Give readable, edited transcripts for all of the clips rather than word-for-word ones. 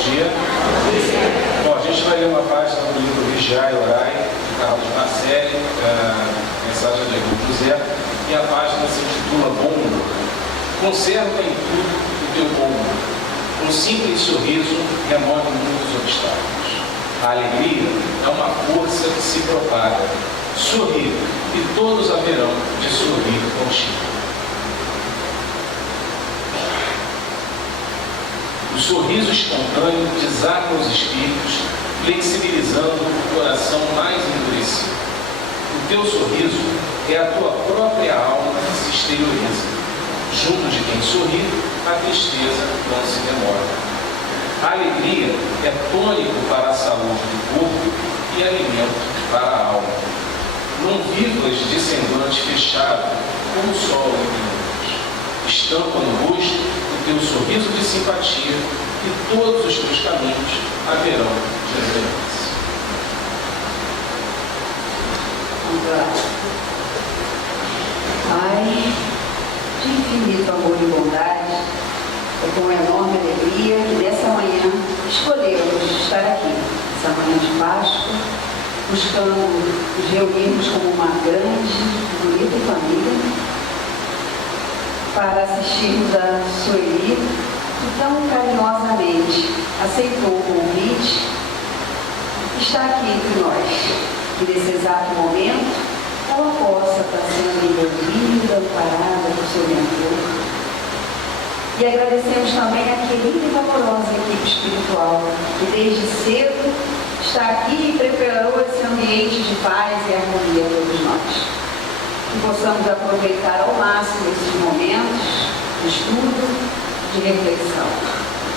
dia. Bom, a gente vai ler uma página do livro Vigiai e Orai, de Carlos Marcelli, mensagem de Egon José, e a página se intitula Bom Humor. Conserva em tudo o teu bom humor. Um simples sorriso remove muitos obstáculos. A alegria é uma força que se propaga. Sorri, e todos haverão de sorrir contigo. O sorriso espontâneo desarma os espíritos, flexibilizando o coração mais endurecido. O teu sorriso é a tua própria alma que se exterioriza. Junto de quem sorri, a tristeza não se demora. A alegria é tônico para a saúde do corpo e alimento para a alma. Não vivas de semblante fechado, como o sol iluminante. Estampa no rosto o teu sorriso de simpatia e todos os teus caminhos haverão de reverência. Pai, de infinito amor e bondade, é com enorme alegria que nessa manhã escolhemos estar aqui, essa manhã de Páscoa, buscando nos reunirmos como uma grande e bonita família para assistirmos a Sueli, que tão carinhosamente aceitou o convite, está aqui entre nós, que nesse exato momento ela possa estar sendo envolvida, amparada por seu mentor. E agradecemos também a querida e valorosa equipe espiritual, que desde cedo está aqui e preparou esse ambiente de paz e harmonia a todos nós. Que possamos aproveitar ao máximo esses momentos de estudo, de reflexão.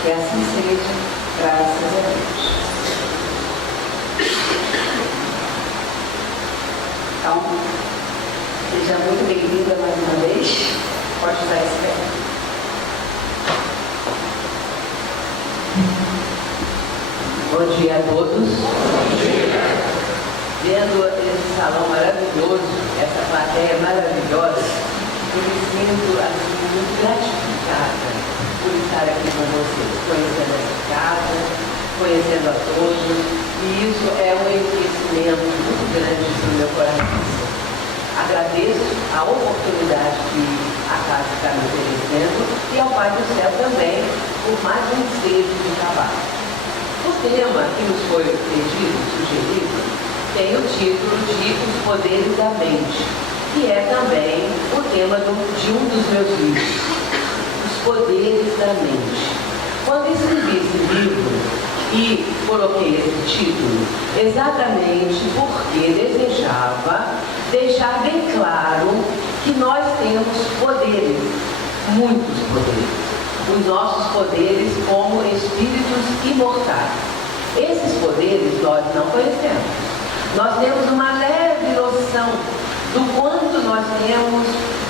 Que assim seja, graças a Deus. Então, seja muito bem-vinda mais uma vez. Pode estar esse pé. Bom dia a todos. Bom dia. Vendo esse salão maravilhoso, essa plateia maravilhosa, eu me sinto assim, muito gratificada por estar aqui com vocês, conhecendo essa casa, conhecendo a todos, e isso é um enriquecimento muito grande para o meu coração. Agradeço a oportunidade que a casa está me oferecendo e ao Pai do Céu também por mais um ensejo de trabalho. O tema que nos foi pedido, sugerido, tem o título de Os Poderes da Mente, que é também o tema de um dos meus livros, Os Poderes da Mente. Quando escrevi esse livro e coloquei esse título, exatamente porque desejava deixar bem claro que nós temos poderes, muitos poderes. Os nossos poderes como espíritos imortais. Esses poderes nós não conhecemos. Nós temos uma leve noção do quanto nós temos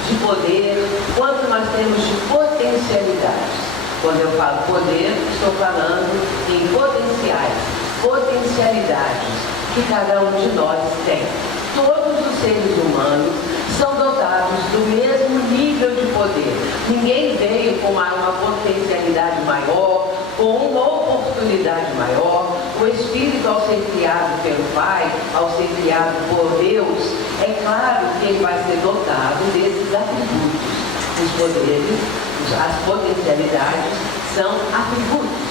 de poder, quanto nós temos de potencialidades. Quando eu falo poder, estou falando em potenciais, potencialidades que cada um de nós tem. Todos os seres humanos são dotados do mesmo nível de poder. Ninguém veio com uma potencialidade maior, com uma oportunidade maior. O Espírito, ao ser criado pelo Pai, ao ser criado por Deus, é claro que ele vai ser dotado desses atributos. Os poderes, as potencialidades são atributos.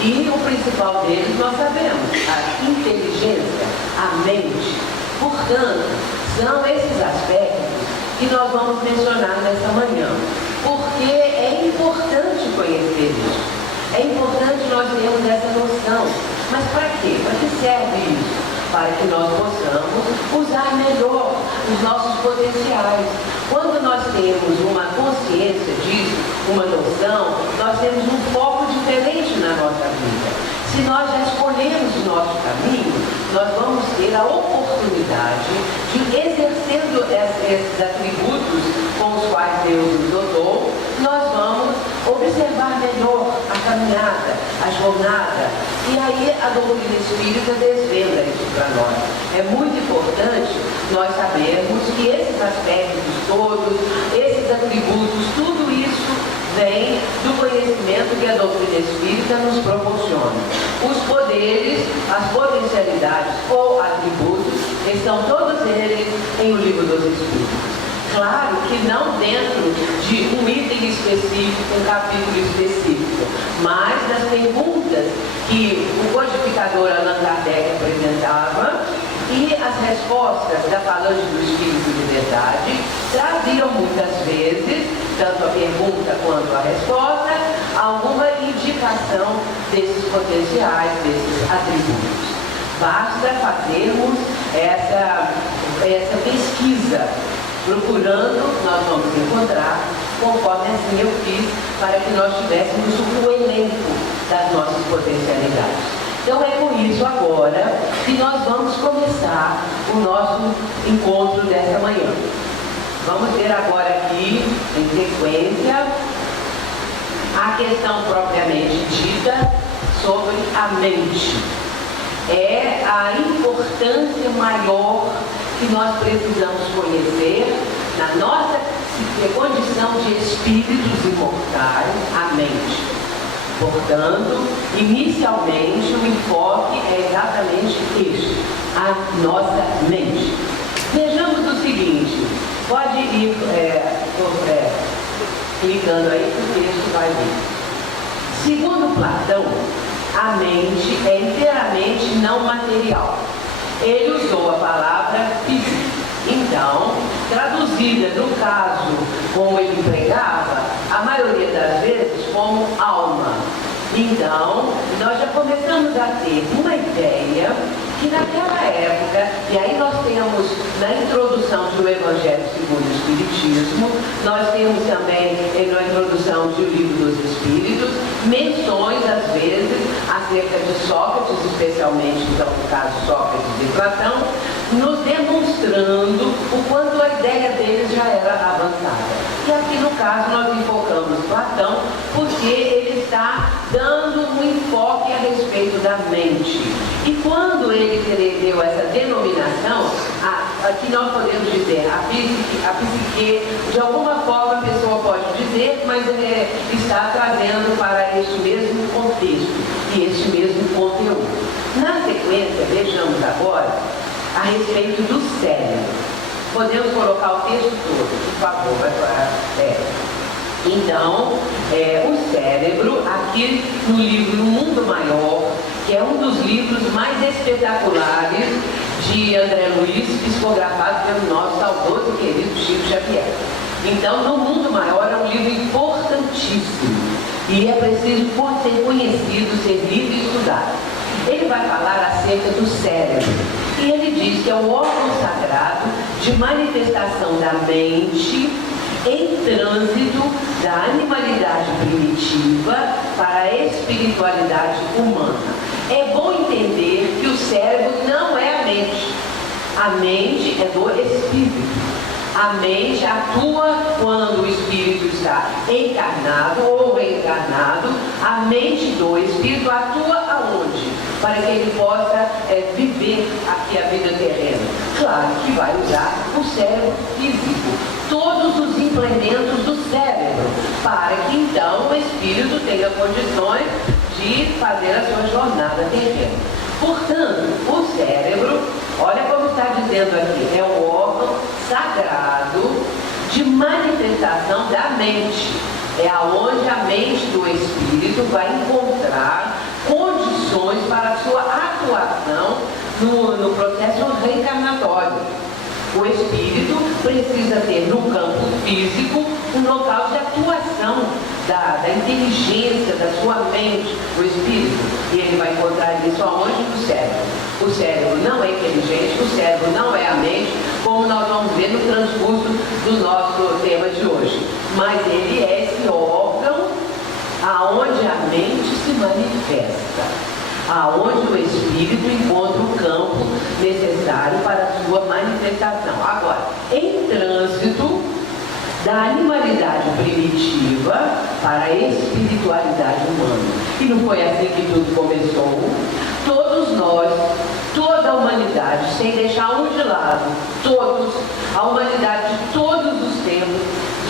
E o principal deles nós sabemos, a inteligência, a mente. Portanto, são esses aspectos que nós vamos mencionar nessa manhã, porque é importante conhecer isso, é importante nós termos essa noção. Mas para quê? Para que serve isso? Para que nós possamos usar melhor os nossos potenciais. Quando nós temos uma consciência disso, uma noção, nós temos um foco diferente na nossa vida. Se nós já escolhemos o nosso caminho, nós vamos ter a oportunidade de, exercendo esses atributos com os quais Deus nos dotou, nós vamos observar melhor a caminhada, a jornada. E aí a doutrina espírita desvenda isso para nós. É muito importante nós sabermos que esses aspectos todos, esses atributos, tudo isso vem do conhecimento que a doutrina espírita nos proporciona. Os poderes, as potencialidades ou atributos estão todos eles em O Livro dos Espíritos. Claro que não dentro de um item específico, um capítulo específico, mas das perguntas que o codificador Allan Kardec apresentava e as respostas da Falange do Espírito de Verdade traziam muitas vezes, tanto a pergunta quanto a resposta, alguma indicação desses potenciais, desses atributos. Basta fazermos essa pesquisa. Procurando, nós vamos encontrar, conforme assim eu fiz, para que nós tivéssemos o elenco das nossas potencialidades. Então é com isso agora que nós vamos começar o nosso encontro desta manhã. Vamos ver agora aqui, em sequência, a questão propriamente dita sobre a mente. É a importância maior que nós precisamos conhecer na nossa condição de espíritos imortais, a mente. Portanto, inicialmente o enfoque é exatamente este, a nossa mente. Vejamos o seguinte, pode ir clicando aí que o texto vai vir. Segundo Platão, a mente é inteiramente não material. Ele usou a palavra física. Então, traduzida no caso como ele empregava, a maioria das vezes como alma. Então, nós já começamos a ter uma ideia que naquela época, e aí nós temos na introdução do Evangelho segundo o Espiritismo, nós temos também na introdução do Livro dos Espíritos, menções às vezes acerca de Sócrates, especialmente então no caso Sócrates e Platão, nos demonstrando o quanto a ideia deles já era avançada. E aqui no caso nós enfocamos Platão porque ele está dando um enfoque a respeito da mente. E quando ele deu essa denominação, aqui nós podemos dizer a psique, de alguma forma a pessoa pode dizer, mas ele está trazendo para este mesmo contexto e este mesmo conteúdo. Na sequência, vejamos agora a respeito do cérebro. Podemos colocar o texto todo, por favor. Então, o cérebro, aqui no livro O Mundo Maior, que é um dos livros mais espetaculares de André Luiz, psicografado pelo nosso saudoso e querido Chico Xavier. Então, No Mundo Maior é um livro importantíssimo e é preciso ser conhecido, ser lido e estudado. Ele vai falar acerca do cérebro e ele diz que é o órgão sagrado de manifestação da mente em trânsito da animalidade primitiva para a espiritualidade humana. É bom entender que o cérebro não é a mente. A mente é do espírito. A mente atua quando o espírito está encarnado ou reencarnado. A mente do espírito atua aonde? Para que ele possa viver aqui a vida terrena. Claro que vai usar o cérebro físico, todos os implementos do cérebro, para que então o espírito tenha condições de fazer a sua jornada terrena. Portanto, o cérebro, olha como está dizendo aqui, é o órgão sagrado de manifestação da mente. É aonde a mente do espírito vai encontrar condições para a sua atuação no processo reencarnatório. O espírito precisa ter no campo físico um local de atuação da inteligência, da sua mente, o espírito. E ele vai encontrar isso aonde? No cérebro. O cérebro não é inteligente, o cérebro não é a mente, como nós vamos ver no transcurso do nosso tema de hoje. Mas ele é esse órgão aonde a mente se manifesta, aonde o espírito encontra o campo necessário para a sua manifestação. Agora, em trânsito da animalidade primitiva para a espiritualidade humana. E não foi assim que tudo começou. Todos nós, toda a humanidade, sem deixar um de lado, todos, a humanidade de todos os tempos,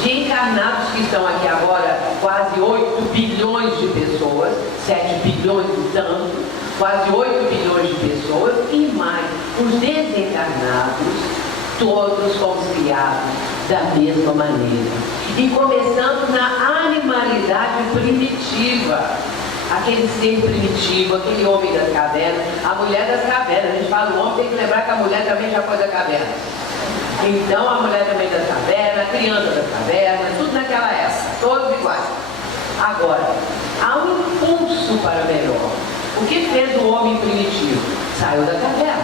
de encarnação encarnados que estão aqui agora, quase 8 bilhões de pessoas, 7 bilhões e tanto, quase 8 bilhões de pessoas, e mais os desencarnados, todos fomos criados da mesma maneira. E começando na animalidade primitiva. Aquele ser primitivo, aquele homem das cavernas, a mulher das cavernas. A gente fala do homem, tem que lembrar que a mulher também já foi da caverna. Então a mulher também das cavernas, a criança das cavernas, tudo naquela época, todos iguais. Agora, há um impulso para melhor. O que fez o homem primitivo? Saiu da caverna.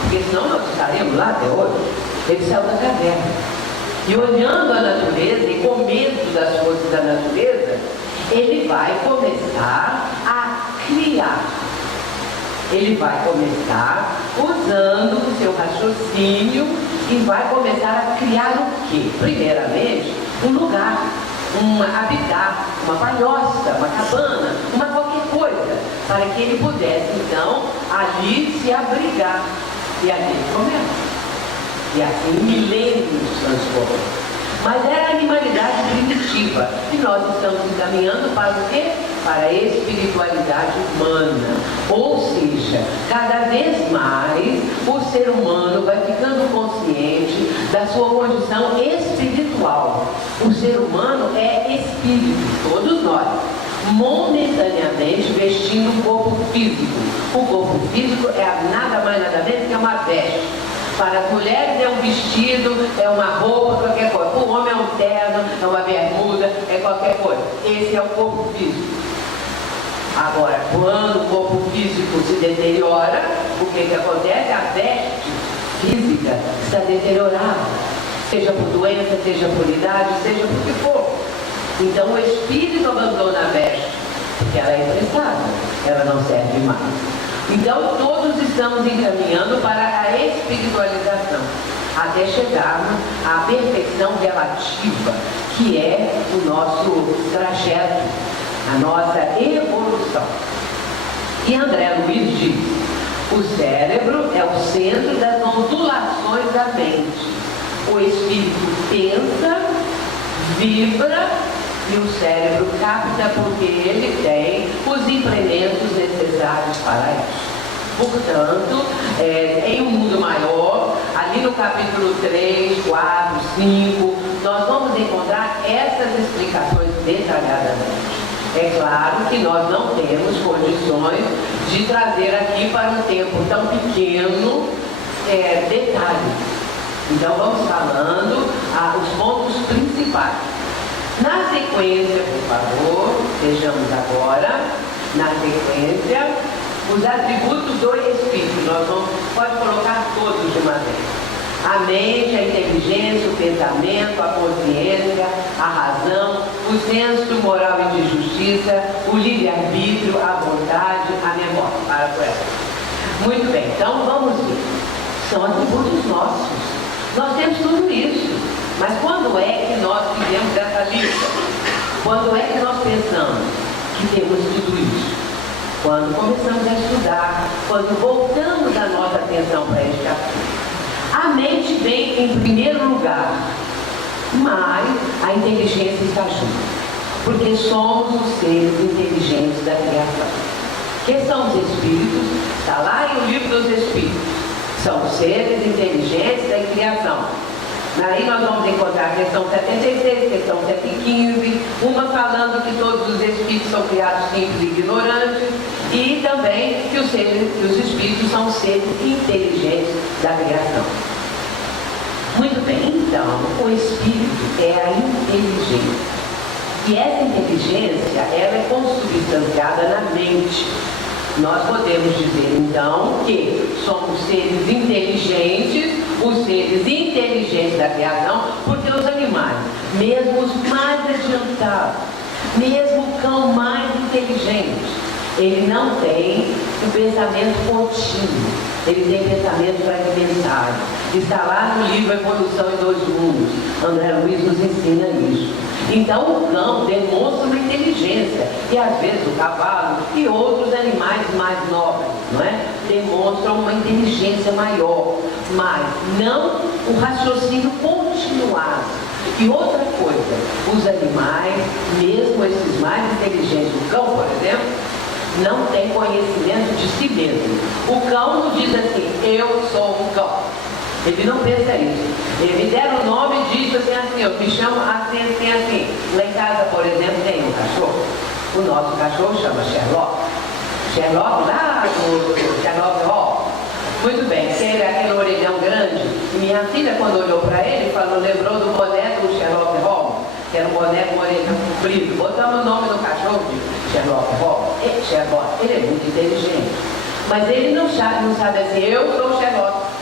Porque senão nós estaríamos lá até hoje. Ele saiu da caverna. E olhando a natureza e com medo das forças da natureza, ele vai começar a criar. Ele vai começar usando o seu raciocínio e vai começar a criar o quê? Primeiramente, um lugar, um habitat, uma palhoça, uma cabana, uma qualquer coisa, para que ele pudesse, então, ali se abrigar. E ali ele começa. E assim milênios se transformam. Mas era a animalidade primitiva. E nós estamos encaminhando para o quê? Para a espiritualidade humana. Ou seja, cada vez mais o ser humano vai ficando consciente da sua condição espiritual. O ser humano é espírito, todos nós, momentaneamente vestindo um corpo físico. O corpo físico é nada mais nada menos que uma veste. Para as mulheres é um vestido, é uma roupa, qualquer coisa. Para o homem é um terno, é uma bermuda, é qualquer coisa. Esse é o corpo físico. Agora, quando o corpo físico se deteriora, o que acontece? A veste física está deteriorada. Seja por doença, seja por idade, seja por que for. Então o espírito abandona a veste, porque ela é emprestada, ela não serve mais. Então todos estamos encaminhando para a espiritualização, até chegarmos à perfeição relativa, que é o nosso trajeto, a nossa evolução. E André Luiz diz: o cérebro é o centro das ondulações da mente. O espírito pensa, vibra e o cérebro capta, porque ele tem os implementos necessários para isso. Portanto, em um mundo maior, ali no capítulo 3, 4, 5, nós vamos encontrar essas explicações detalhadamente. É claro que nós não temos condições de trazer aqui para um tempo tão pequeno detalhes. Então vamos falando os pontos principais. Na sequência, por favor, vejamos agora, na sequência, os atributos do Espírito. Nós vamos, pode colocar todos de uma vez. A mente, a inteligência, o pensamento, a consciência, a razão, o senso moral e de justiça, o livre-arbítrio, a vontade, a memória. Para por essa. Muito bem, então vamos ver. São atributos nossos. Nós temos tudo isso. Mas quando é que nós fizemos essa lista? Quando é que nós pensamos que temos tudo isso? Quando começamos a estudar, quando voltamos a nossa atenção para este capítulo. A mente vem em primeiro lugar, mas a inteligência está junto. Porque somos os seres inteligentes da criação. Que são os espíritos? Está lá em o livro dos espíritos. São os seres inteligentes da criação. Aí nós vamos encontrar a questão 76, questão 115, uma falando que todos os espíritos são criados simples e ignorantes, e também que os espíritos são seres inteligentes da criação. Muito bem, então, o espírito é a inteligência. E essa inteligência, ela é consubstanciada na mente. Nós podemos dizer, então, que somos seres inteligentes, os seres inteligentes da criação, porque os animais, mesmo os mais adiantados, mesmo o cão mais inteligente, ele não tem o pensamento contínuo, ele tem pensamento fragmentário. Está lá no livro Evolução em Dois Mundos. André Luiz nos ensina isso. Então o cão demonstra uma inteligência, e às vezes o cavalo e outros animais mais nobres, não é? Demonstram uma inteligência maior, mas não o raciocínio continuado. E outra coisa, os animais, mesmo esses mais inteligentes, o cão, por exemplo, não tem conhecimento de si mesmo. O cão não diz assim, eu sou um cão. Ele não pensa isso. Ele me deram o nome e diz assim, eu me chamo assim, assim, assim. Lá em casa, por exemplo, tem um cachorro. O nosso cachorro chama Sherlock. Sherlock lá do Sherlock Holmes. Muito bem, ele é aquele orelhão grande. E minha filha, quando olhou para ele, falou, lembrou do boné do Sherlock Holmes, que era um boné com orelhão comprido. Botamos o nome do cachorro de Sherlock Holmes. Sherlock, ele é muito inteligente. Mas ele não sabe assim, eu sou Sherlock.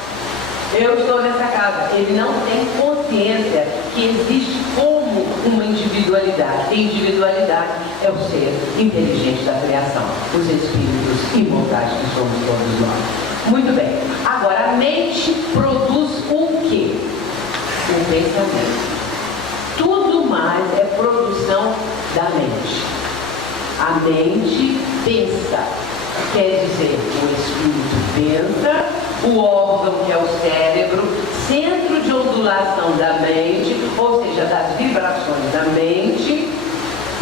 Eu estou nessa casa. Ele não tem consciência que existe como uma individualidade. E individualidade é o ser inteligente da criação, os espíritos imortais que somos todos nós. Muito bem. Agora, a mente produz o quê? O pensamento. Tudo mais é produção da mente. A mente pensa. Quer dizer, o espírito pensa, o órgão que é o cérebro, centro de ondulação da mente, ou seja, das vibrações da mente,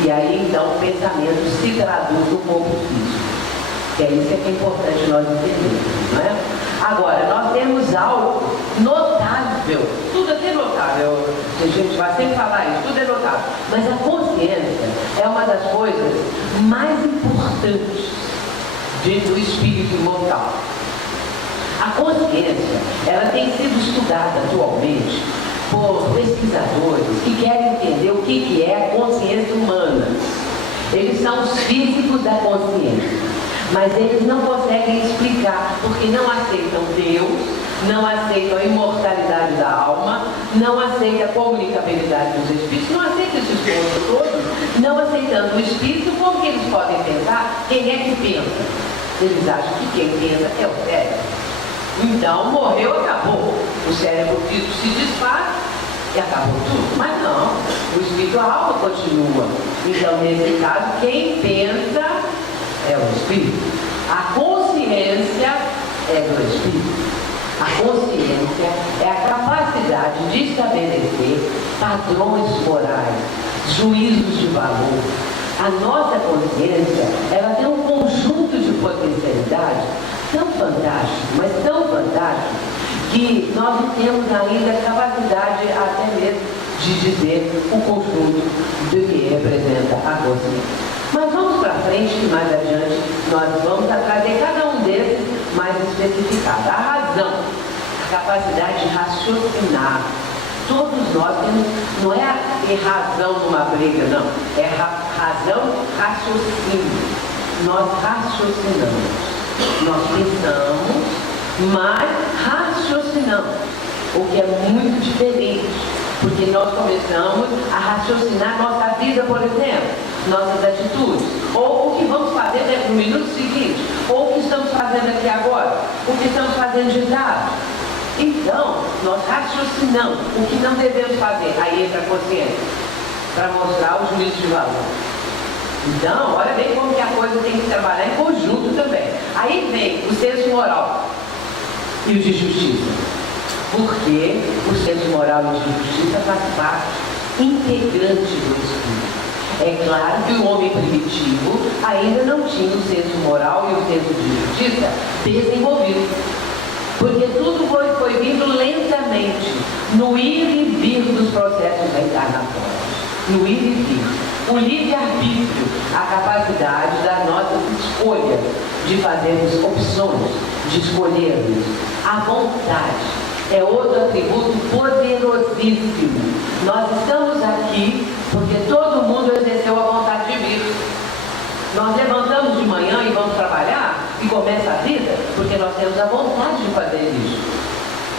e aí então o pensamento se traduz no corpo físico. É isso que é importante nós entendermos, não é? Agora, nós temos algo notável, tudo aqui é notável, a gente vai sempre falar isso, tudo é notável, mas a consciência é uma das coisas mais importantes do espírito imortal. A consciência, ela tem sido estudada atualmente por pesquisadores que querem entender o que é a consciência humana. Eles são os físicos da consciência. Mas eles não conseguem explicar, porque não aceitam Deus, não aceitam a imortalidade da alma, não aceitam a comunicabilidade dos espíritos, não aceitam esses pontos todos, não aceitando o espírito, como que eles podem pensar? Quem é que pensa? Eles acham que quem pensa é o cérebro. Então, morreu, acabou. O cérebro físico se desfaz e acabou tudo. Mas não, o espírito, a alma continua. Então, nesse caso, quem pensa é o espírito. A consciência é do espírito. A consciência é a capacidade de estabelecer padrões morais, juízos de valor. A nossa consciência, ela tem um conjunto de potencialidades tão fantástico, mas tão fantástico, que nós não temos ainda capacidade até mesmo de dizer o conjunto do que representa a consciência. Mas vamos para frente, que mais adiante nós vamos trazer cada um desses mais especificado. A razão, a capacidade de raciocinar. Todos nós temos, não é razão numa briga, não. É razão, raciocínio. Nós raciocinamos. Nós pensamos, mas raciocinamos. O que é muito diferente. Porque nós começamos a raciocinar nossa vida, por exemplo, nossas atitudes, ou o que vamos fazer no minuto seguinte, ou o que estamos fazendo aqui agora, o que estamos fazendo de tarde. Então, nós raciocinamos o que não devemos fazer. Aí entra a consciência, para mostrar os juízos de valor. Então, olha bem como que a coisa tem que trabalhar em conjunto também. Aí vem o senso moral e o de justiça. Porque o senso moral e de justiça faz parte integrante do espírito. É claro que o homem primitivo ainda não tinha o senso moral e o senso de justiça desenvolvido. Porque tudo foi vindo lentamente, no ir e vir dos processos reencarnatórios. No ir e vir. O livre-arbítrio, a capacidade das nossas escolhas, de fazermos opções, de escolhermos. A vontade é outro atributo poderosíssimo. Nós estamos aqui porque todo mundo exerceu a vontade de vir. Nós levantamos de manhã e vamos trabalhar e começa a vida porque nós temos a vontade de fazer isso.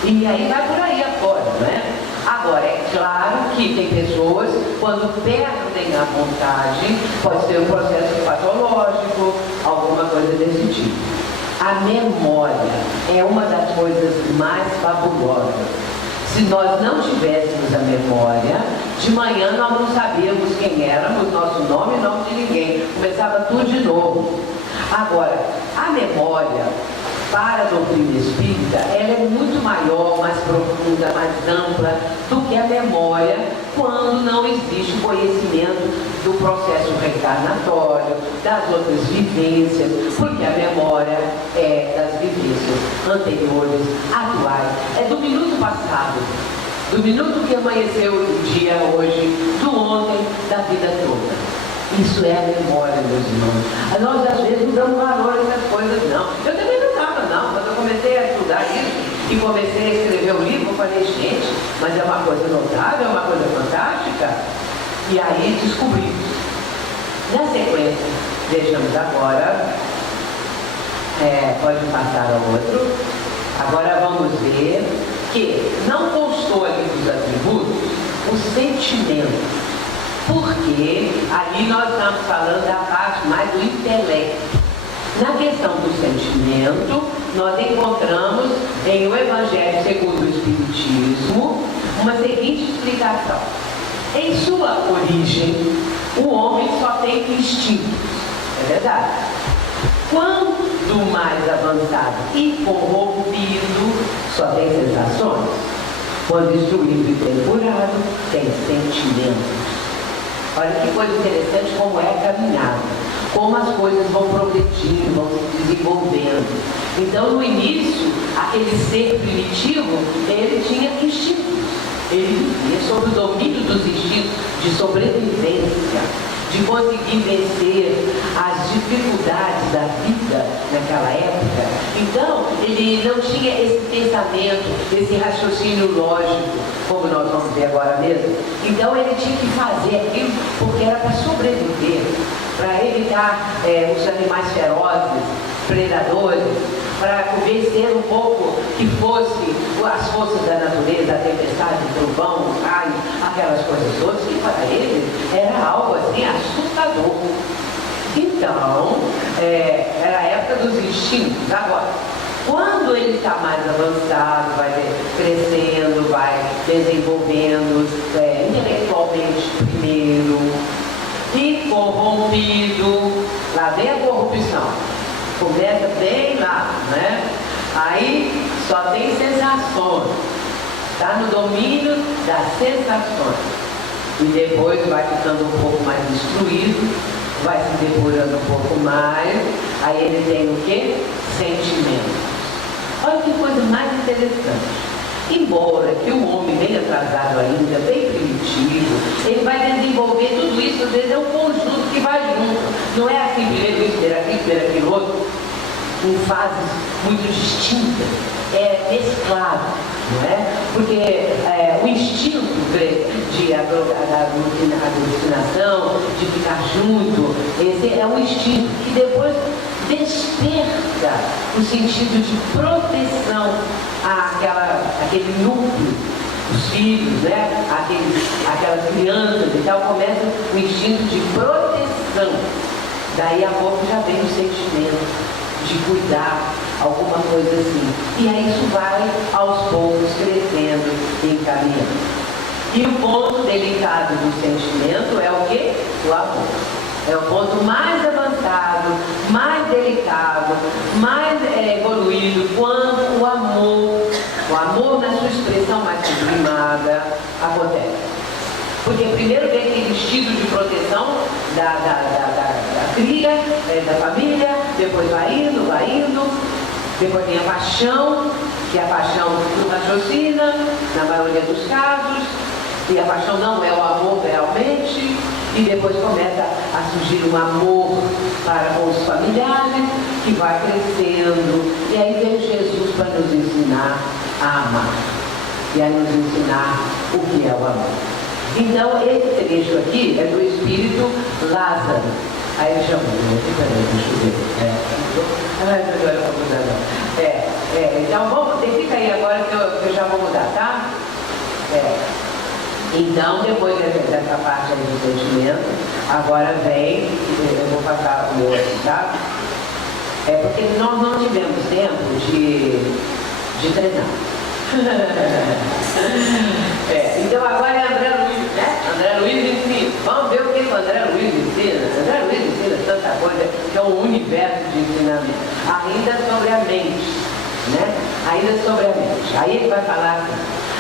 E aí vai por aí afora, não é? Agora, é claro que tem pessoas, quando perdem a vontade, pode ser um processo patológico, alguma coisa desse tipo. A memória é uma das coisas mais fabulosas. Se nós não tivéssemos a memória, de manhã nós não sabíamos quem éramos, nosso nome e nome de ninguém. Começava tudo de novo. Agora, a memória, para a doutrina espírita, ela é muito mais maior, mais profunda, mais ampla do que a memória quando não existe conhecimento do processo reencarnatório, das outras vivências, porque a memória é das vivências anteriores, atuais, é do minuto passado, do minuto que amanheceu o dia hoje, do ontem, da vida toda. Isso é a memória, meus irmãos. Nós às vezes não damos valor a essas coisas, não. Eu também não dava, não. Quando eu comecei a estudar isso e comecei a escrever o livro, eu falei, gente, mas é uma coisa notável, é uma coisa fantástica. E aí descobri. Na sequência, vejamos agora, pode passar ao outro. Agora vamos ver que não constou aqui dos atributos o sentimento. Porque ali nós estamos falando da parte mais do intelecto. Na questão do sentimento, nós encontramos em o Evangelho segundo o Espiritismo uma seguinte explicação. Em sua origem, o homem só tem instintos, é verdade. Quanto mais avançado e corrompido, só tem sensações. Quando instruído e depurado, tem sentimentos. Olha que coisa interessante como é a caminhada, como as coisas vão progredindo, vão se desenvolvendo. Então, no início, aquele ser primitivo, ele tinha instintos. Ele vivia sob o domínio dos instintos de sobrevivência, de conseguir vencer as dificuldades da vida naquela época. Então, ele não tinha esse pensamento, esse raciocínio lógico, como nós vamos ver agora mesmo. Então, ele tinha que fazer aquilo porque era para sobreviver, para evitar os animais ferozes, predadores, para vencer um pouco que fosse as forças da natureza, a tempestade, o trovão, o raio, aquelas coisas todas, que para ele era algo assim assustador. Então, era a época dos instintos. Agora, quando ele está mais avançado, vai crescendo, vai desenvolvendo intelectualmente primeiro, e corrompido, lá vem a corrupção. Começa bem lá, né? Aí só tem sensações. Está no domínio das sensações. E depois vai ficando um pouco mais instruído, vai se depurando um pouco mais. Aí ele tem o quê? Sentimentos. Olha que coisa mais interessante. Embora que o homem bem atrasado ainda, bem primitivo, ele vai desenvolver tudo isso, às vezes é um conjunto que vai junto. Não é assim, primeiro isso, primeiro aquilo outro, em fases muito distintas, é mesclado, não é? Porque o instinto de alucinação, de ficar junto, esse é um instinto que depois desperta o sentido de proteção àquele núcleo, os filhos, né? Aquelas crianças e tal, começa o instinto de proteção. Daí a pouco já vem o sentimento de cuidar, alguma coisa assim. E aí isso vai aos poucos crescendo e encaminhando. E o ponto delicado do sentimento é o quê? O amor. É o ponto mais avançado, mais delicado, mais evoluído, quando o amor na sua expressão mais sublimada acontece. Porque primeiro vem aquele instinto de proteção da cria, da família, depois vai indo, depois vem a paixão, que é a paixão do raciocina, na maioria dos casos, e a paixão não é o amor realmente, e depois começa a surgir um amor para com os familiares, que vai crescendo, e aí vem Jesus para nos ensinar a amar, e a nos ensinar o que é o amor. Então, esse trecho aqui é do Espírito Lázaro. Aí ele chamou, então fica aí agora que eu já vou mudar, tá? Então, depois dessa parte aí do sentimento, agora vem, eu vou passar o outro, tá? Porque nós não tivemos tempo de treinar. Então agora é André Luiz, né? André Luiz ensina. Vamos ver o que o André Luiz ensina. André Luiz ensina tanta coisa, que é um universo de ensinamento. Ainda sobre a mente, né? ainda sobre a mente. Aí ele vai falar assim: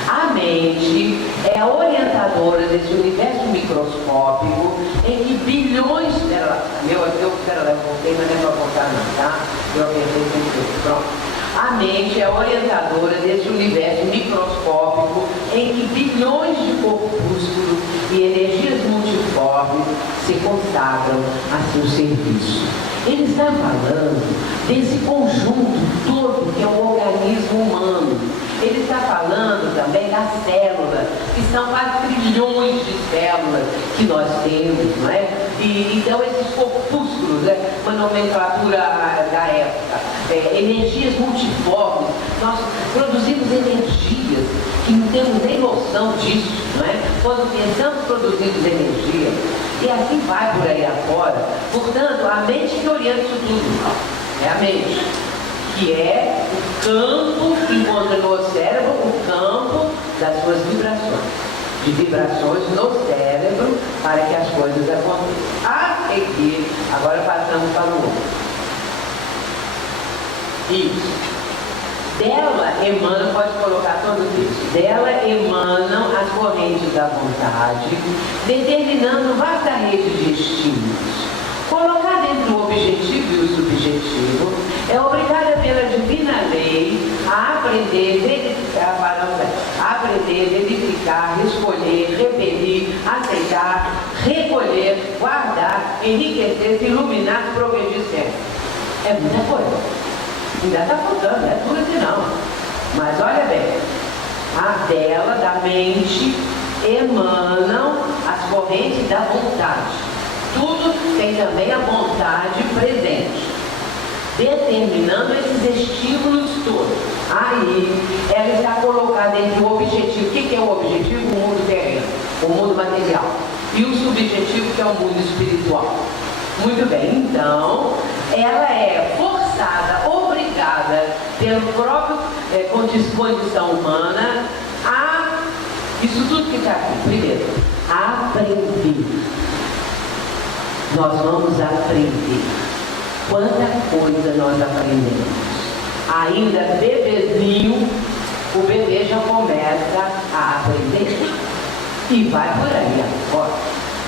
a mente é a orientadora desse universo microscópico em que bilhões... Pera lá, eu voltei, mas não é para voltar não, tá? Eu apertei sem tudo, pronto. A mente é a orientadora desse universo microscópico em que bilhões de corpúsculos e energias multiformes se consagram a seu serviço. Ele está falando desse conjunto todo que é o organismo humano. Ele está falando também das células, que são quase trilhões de células que nós temos, não é? E então esses corpúsculos, uma nomenclatura da época, energias multiformes, nós produzimos energias que não temos nem noção disso, não é? Quando pensamos, produzimos energia, e assim vai por aí afora. Portanto, a mente que orienta isso tudo, é a mente, que é o campo que encontra no cérebro, o campo das suas vibrações. De vibrações no cérebro para que as coisas aconteçam. A seguir, agora passamos para o outro. Isso. Dela emanam, pode colocar todo isso. Dela emanam as correntes da vontade, determinando vasta rede de estímulos. Colocar dentro o objetivo e o subjetivo é obrigada pela divina lei a aprender, verificar, escolher, repelir, aceitar, recolher, guardar, enriquecer, se iluminar, se progredir sempre. É muita coisa. Ainda está faltando, não é tudo assim não. Mas olha bem, a dela, da mente, emanam as correntes da vontade. Tudo tem também a vontade presente, determinando esses estímulos todos. Aí, ela está colocada entre o objetivo. O que é o objetivo? O mundo terreno, o mundo material. E o subjetivo, que é o mundo espiritual. Muito bem, então, ela é forçada, obrigada, pelo próprio condição humana, a, isso tudo que está aqui, primeiro, aprender. Nós vamos aprender. Quanta coisa nós aprendemos. Ainda bebezinho, o bebê já começa a aprender. E vai por aí agora.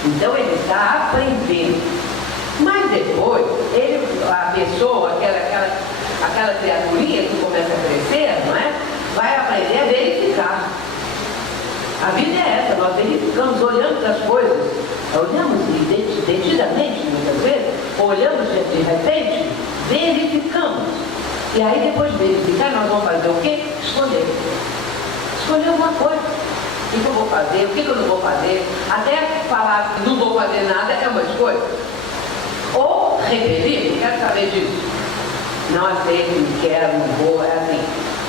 Então ele está aprendendo. Mas depois, a pessoa, aquela criaturinha que começa a crescer, não é? Vai aprender a verificar. A vida é essa, nós verificamos, olhamos as coisas, olhamos detidamente muitas vezes, olhamos de repente, verificamos. E aí depois de verificar, nós vamos fazer o quê? Escolher. Escolher alguma coisa. O que eu vou fazer, o que eu não vou fazer. Até falar que não vou fazer nada é uma escolha. Ou repelir, não quero saber disso. Não aceito, não quero, não vou, é assim.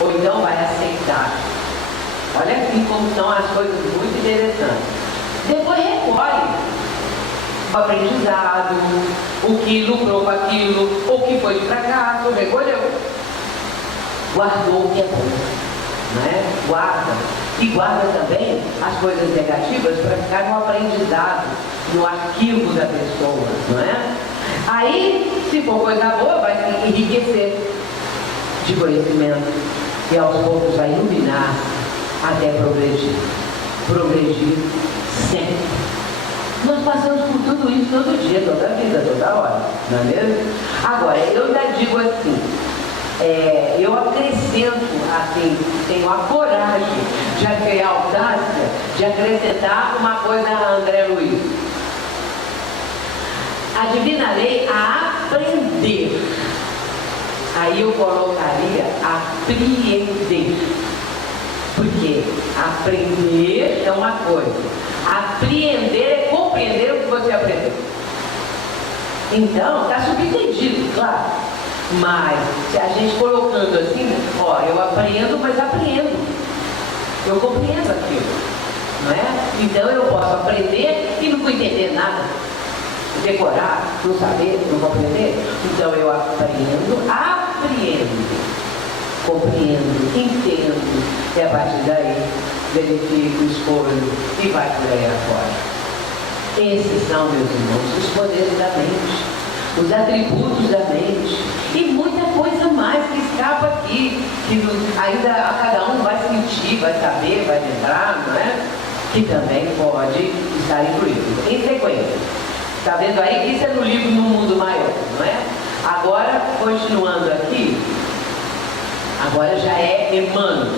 Ou então vai aceitar. Olha assim como são as coisas muito interessantes. Depois recolhe o aprendizado, o que lucrou com aquilo, o que foi de fracasso, recolheu. Guardou o que é bom, não é? Guarda. E guarda também as coisas negativas para ficar no aprendizado, no arquivo da pessoa, não é? Aí, se for coisa boa, vai se enriquecer de conhecimento e aos poucos vai iluminar até progredir. Progredir sempre. Nós passamos por tudo isso todo dia, toda a vida, toda hora, não é mesmo? Agora, eu ainda digo assim, eu acrescento, assim, tenho a coragem, a audácia de acrescentar uma coisa a André Luiz. A divina lei a aprender. Aí eu colocaria apreender. Porque aprender é uma coisa, apreender é compreender o que você aprendeu. Então, está subentendido, claro. Mas, se a gente colocando assim, eu aprendo, mas apreendo. Eu compreendo aquilo, não é? Então, eu posso aprender e não vou entender nada. Decorar, não saber, não compreender. Então, eu aprendo, apreendo. Compreendo, entendo, e a partir daí verifico, escolho e vai por aí afora. Esses são, meus irmãos, os poderes da mente, os atributos da mente e muita coisa mais que escapa aqui, que ainda a cada um vai sentir, vai saber, vai lembrar, não é? Que também pode estar incluído. Em sequência, está vendo aí que isso é no livro No Mundo Maior, não é? Agora, continuando aqui, agora já é Emmanuel.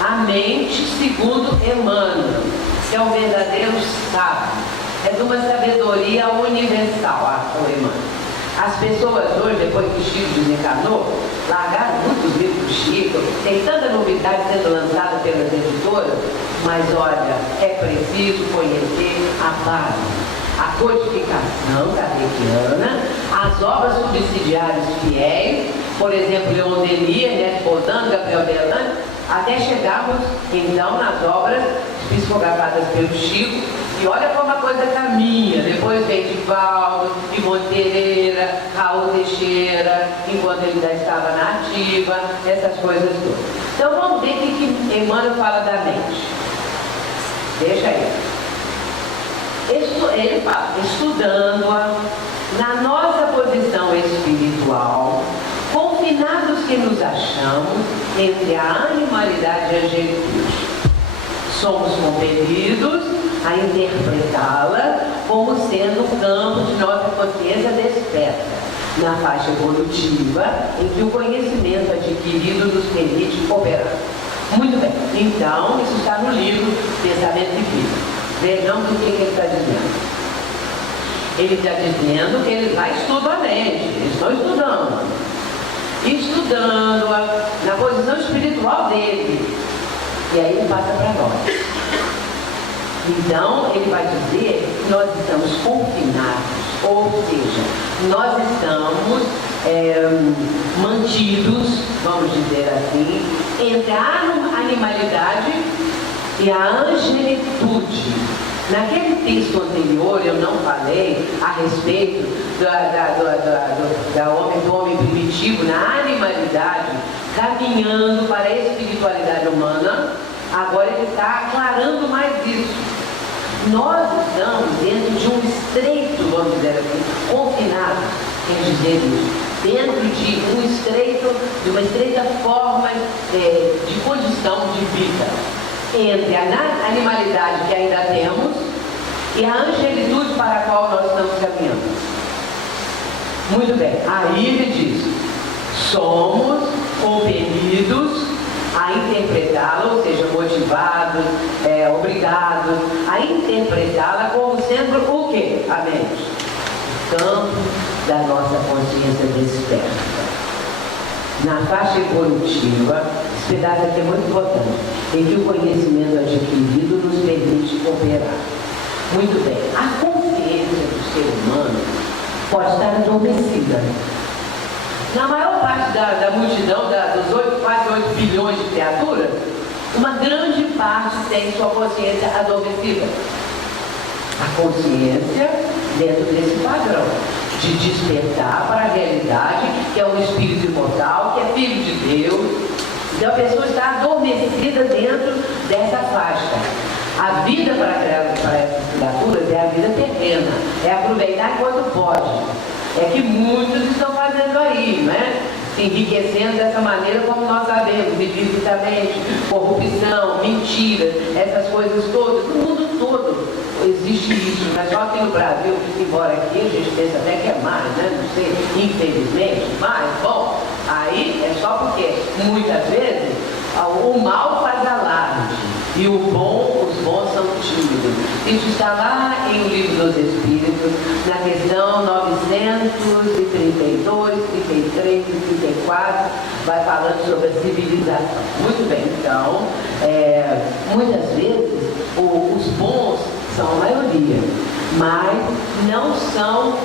A mente segundo Emmanuel, que é o verdadeiro sábio. É de uma sabedoria universal, o Emmanuel. As pessoas hoje, depois que Chico desencarnou, largaram muitos livros do Chico, tem tanta novidade sendo lançada pelas editoras, mas olha, é preciso conhecer a base, a codificação kardeciana, as obras subsidiárias fiéis, por exemplo, Leon Denis, Ernesto Bodan, Gabriel Delane, até chegarmos então nas obras psicografadas pelo Chico. E olha como a coisa caminha. Depois vem Divaldo, Ivone Pereira, Raul Teixeira, enquanto ele ainda estava na ativa, essas coisas todas. Então vamos ver o que Emmanuel fala da mente. Deixa aí. Ele fala, estudando-a na nossa posição espiritual, confinados que nos achamos entre a animalidade e a angelitude. Somos compelidos a interpretá-la como sendo o campo de nossa consciência desperta, na faixa evolutiva em que o conhecimento adquirido nos permite operar. Muito bem, então isso está no livro Pensamento e Vida. Vejamos o que ele está dizendo. Ele está dizendo que ele vai estudando a mente, eles estão estudando-a na posição espiritual dele. E aí ele passa para nós. Então, ele vai dizer que nós estamos confinados, ou seja, nós estamos mantidos, vamos dizer assim, entre a animalidade e a angelitude. Naquele texto anterior, eu não falei a respeito do homem primitivo na animalidade, caminhando para a espiritualidade humana. Agora ele está aclarando mais isso. Nós estamos dentro de um estreito, vamos dizer assim, confinados, quer dizer isso, dentro de uma estreita forma de condição de vida, entre a animalidade que ainda temos e a angelitude para a qual nós estamos caminhando. Muito bem, aí ele diz, somos compelidos a interpretá-la, ou seja, motivados, obrigados a interpretá-la como sendo o quê? A mente. Campo da nossa consciência desperta. Na faixa evolutiva, esse pedaço aqui é muito importante, em que o conhecimento adquirido nos permite operar. Muito bem, a consciência do ser humano pode estar adormecida. Na maior parte da multidão, dos quase 8 bilhões de criaturas, uma grande parte tem sua consciência adormecida. A consciência dentro desse padrão de despertar para a realidade, que é um espírito imortal, que é filho de Deus. Então a pessoa está adormecida dentro dessa faixa. A vida para essas criaturas é a vida terrena, é aproveitar enquanto pode. É que muitos estão fazendo aí, né? Se enriquecendo dessa maneira, como nós sabemos, ilicitamente, corrupção, mentira, essas coisas todas, no mundo todo existe isso, mas só aqui no Brasil, embora aqui a gente pensa até que é mais, né? Não sei, infelizmente, mas, bom, aí é só porque muitas vezes o mal faz alarde e os bons são tímidos. Isso está lá em O Livro dos Espíritos, na questão 932, 33 e 34, vai falando sobre a civilização. Muito bem, então, muitas vezes os bons são a maioria, mas não são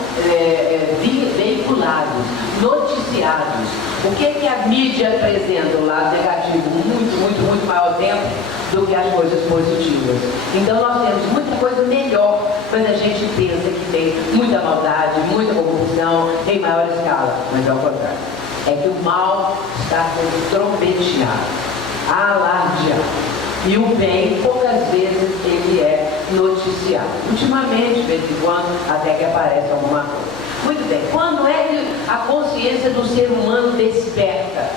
veiculados, noticiados. O que a mídia apresenta? O lado negativo muito maior tempo do que as coisas positivas. Então nós temos muita coisa melhor, mas a gente pensa que tem muita maldade, muita corrupção em maior escala, mas ao contrário. É que o mal está sendo trombeteado, alardeado. E o bem, poucas vezes, ele é noticiado. Ultimamente, de vez em quando, até que aparece alguma coisa. Muito bem, quando é que a consciência do ser humano desperta?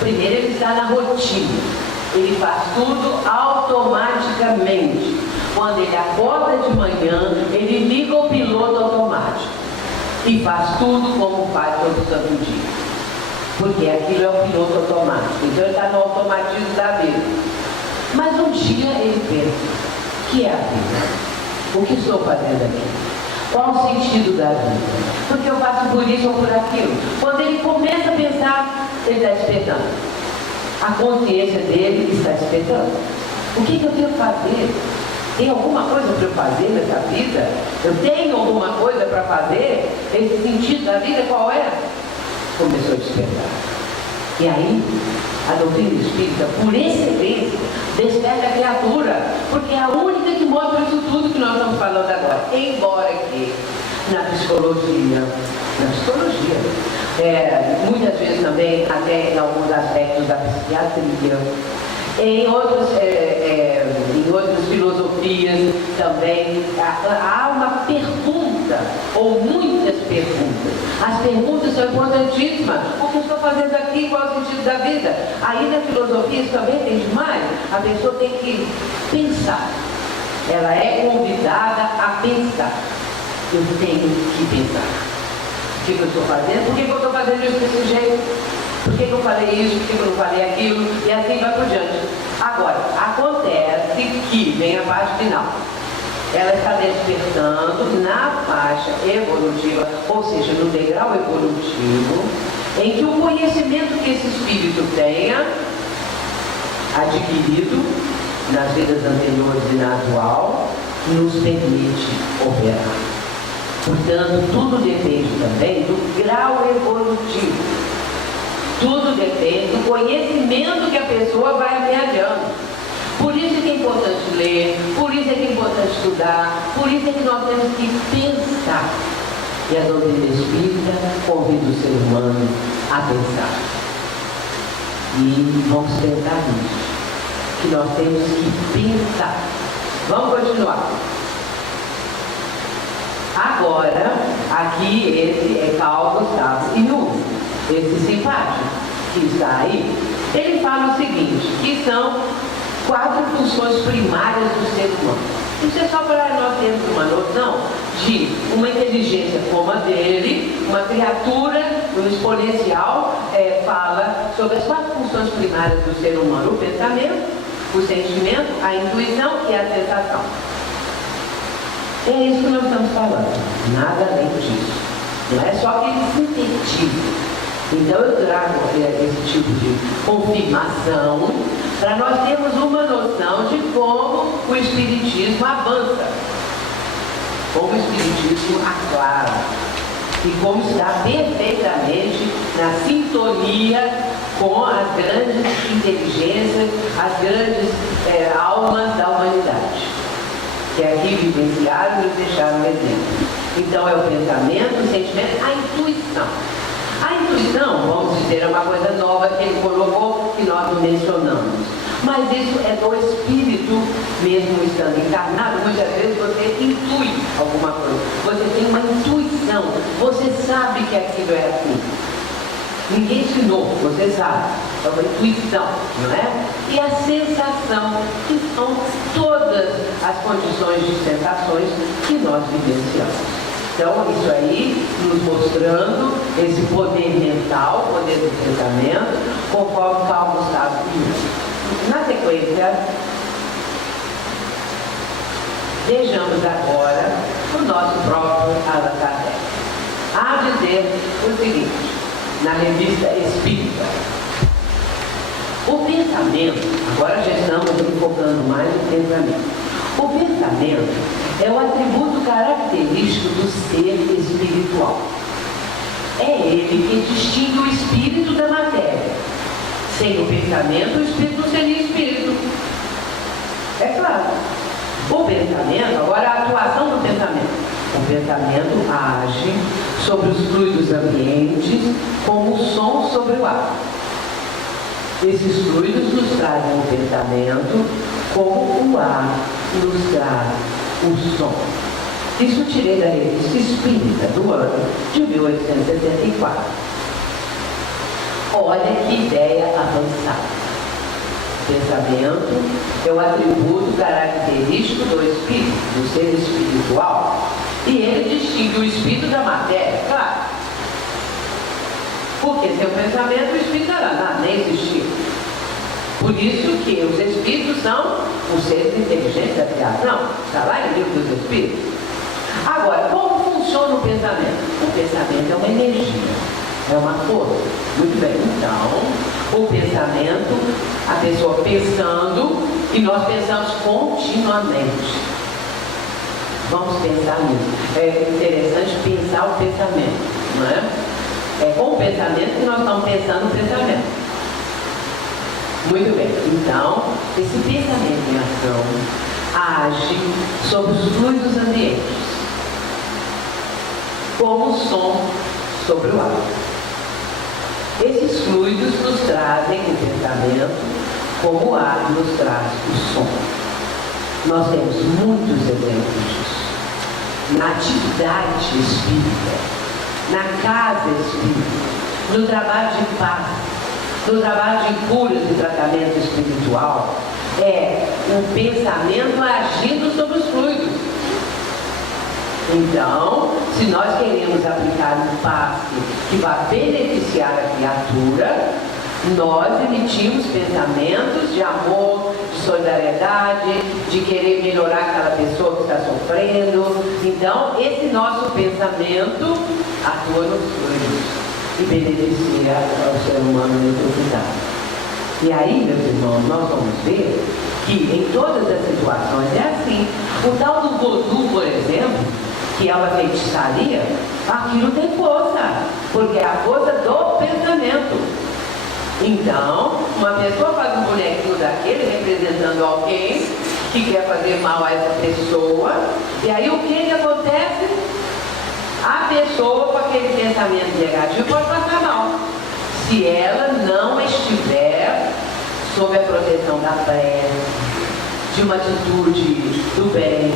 Primeiro, ele está na rotina, ele faz tudo automaticamente. Quando ele acorda de manhã, ele liga o piloto automático e faz tudo como faz todo santo dia, porque aquilo é o piloto automático. Então ele está no automatismo da vida. Mas um dia ele pensa: que é a vida? O que estou fazendo aqui? Qual o sentido da vida? Porque eu faço por isso ou por aquilo? Quando ele começa a pensar, ele está despertando. A consciência dele está despertando. O que eu tenho que fazer? Tem alguma coisa para eu fazer nessa vida? Eu tenho alguma coisa para fazer? Esse sentido da vida qual é? Começou a despertar. E aí, a doutrina espírita, por excelência, desperta a criatura, porque é a única que mostra isso tudo que nós estamos falando agora. Embora que na psicologia, muitas vezes também, até em alguns aspectos da psiquiatria, em outras filosofias também, há uma pergunta, ou muitas perguntas. As perguntas são importantíssimas. O que eu estou fazendo aqui? Qual é o sentido da vida? Aí na filosofia isso também tem demais. A pessoa tem que pensar. Ela é convidada a pensar. Eu tenho que pensar. O que eu estou fazendo? Por que eu estou fazendo isso desse jeito? Por que eu falei isso? Por que eu não falei aquilo? E assim vai por diante. Agora, acontece que vem a parte final. Ela está despertando na faixa evolutiva, ou seja, no degrau evolutivo, em que o conhecimento que esse espírito tenha adquirido nas vidas anteriores e na atual, nos permite operar. Portanto, tudo depende também do grau evolutivo. Tudo depende do conhecimento que a pessoa vai amealhando. Por isso que é importante ler, por isso é que é importante estudar, por isso é que nós temos que pensar. E a doutrina espírita convida o ser humano a pensar. E vamos pensar nisso, que nós temos que pensar. Vamos continuar. Agora, aqui esse é Carl Gustavo Jung, esse simpático que está aí. Ele fala o seguinte, que são 4 funções primárias do ser humano. Isso é só para nós termos uma noção de uma inteligência como a dele, uma criatura, um exponencial, fala sobre as 4 funções primárias do ser humano: o pensamento, o sentimento, a intuição e a sensação. É isso que nós estamos falando, nada além disso. Não é só que ele sintetiza. Então eu trago esse tipo de confirmação para nós termos uma noção de como o Espiritismo avança, como o Espiritismo aclara e como está perfeitamente na sintonia com as grandes inteligências, as grandes almas da humanidade, que aqui vivenciaram e nos deixaram exemplo. Então é o pensamento, o sentimento, a intuição. A intuição, vamos dizer, é uma coisa nova que ele colocou, que nós não mencionamos. Mas isso é do espírito, mesmo estando encarnado. Muitas vezes você intui alguma coisa. Você tem uma intuição. Você sabe que aquilo é assim. Ninguém ensinou, você sabe. É uma intuição, não é? E a sensação, que são todas as condições de sensações que nós vivenciamos. Então, isso aí nos mostrando esse poder mental, poder do pensamento, conforme Carl Gustavo Jung. Na sequência, vejamos agora o nosso próprio Allan Kardec. A dizer o seguinte, na revista Espírita: o pensamento, agora já estamos enfocando mais no pensamento. O pensamento é o atributo característico do ser espiritual. É ele que distingue o espírito da matéria. Sem o pensamento, o espírito não seria espírito. É claro. O pensamento, agora a atuação do pensamento. O pensamento age sobre os fluidos ambientes como o som sobre o ar. Esses fluidos nos trazem o pensamento, como o ar nos traz o som. Isso eu tirei da Revista Espírita do ano de 1864. Olha que ideia avançada. Pensamento é o atributo característico do espírito, do ser espiritual. E ele distingue o espírito da matéria, claro. Porque sem o pensamento, o espírito era nada, nem existia. Por isso que os espíritos são os seres inteligentes da criação. Está lá no livro dos espíritos. Agora, como funciona o pensamento? O pensamento é uma energia, é uma força. Muito bem, então, o pensamento, a pessoa pensando, e nós pensamos continuamente. Vamos pensar nisso. É interessante pensar o pensamento, não é? É com o pensamento que nós estamos pensando o pensamento. Muito bem, então, esse pensamento em ação age sobre os fluidos ambientes, como o som sobre o ar. Esses fluidos nos trazem o pensamento, como o ar nos traz o som. Nós temos muitos exemplos disso. Na atividade espírita, na casa espírita, no trabalho de paz, no trabalho de curas e tratamento espiritual, é o pensamento agindo sobre os fluidos. Então, se nós queremos aplicar um passe que vai beneficiar a criatura, nós emitimos pensamentos de amor, de solidariedade, de querer melhorar aquela pessoa que está sofrendo. Então, esse nosso pensamento atua nos fluidos e beneficia ao ser humano necessitado. E aí, meus irmãos, nós vamos ver que em todas as situações é assim. O tal do voodoo, por exemplo, que é uma feitiçaria, aquilo tem força, porque é a força do pensamento. Então, uma pessoa faz um bonequinho daquele representando alguém que quer fazer mal a essa pessoa, e aí o que acontece? A pessoa com aquele pensamento negativo pode passar mal, se ela não estiver sob a proteção da prece, de uma atitude do bem.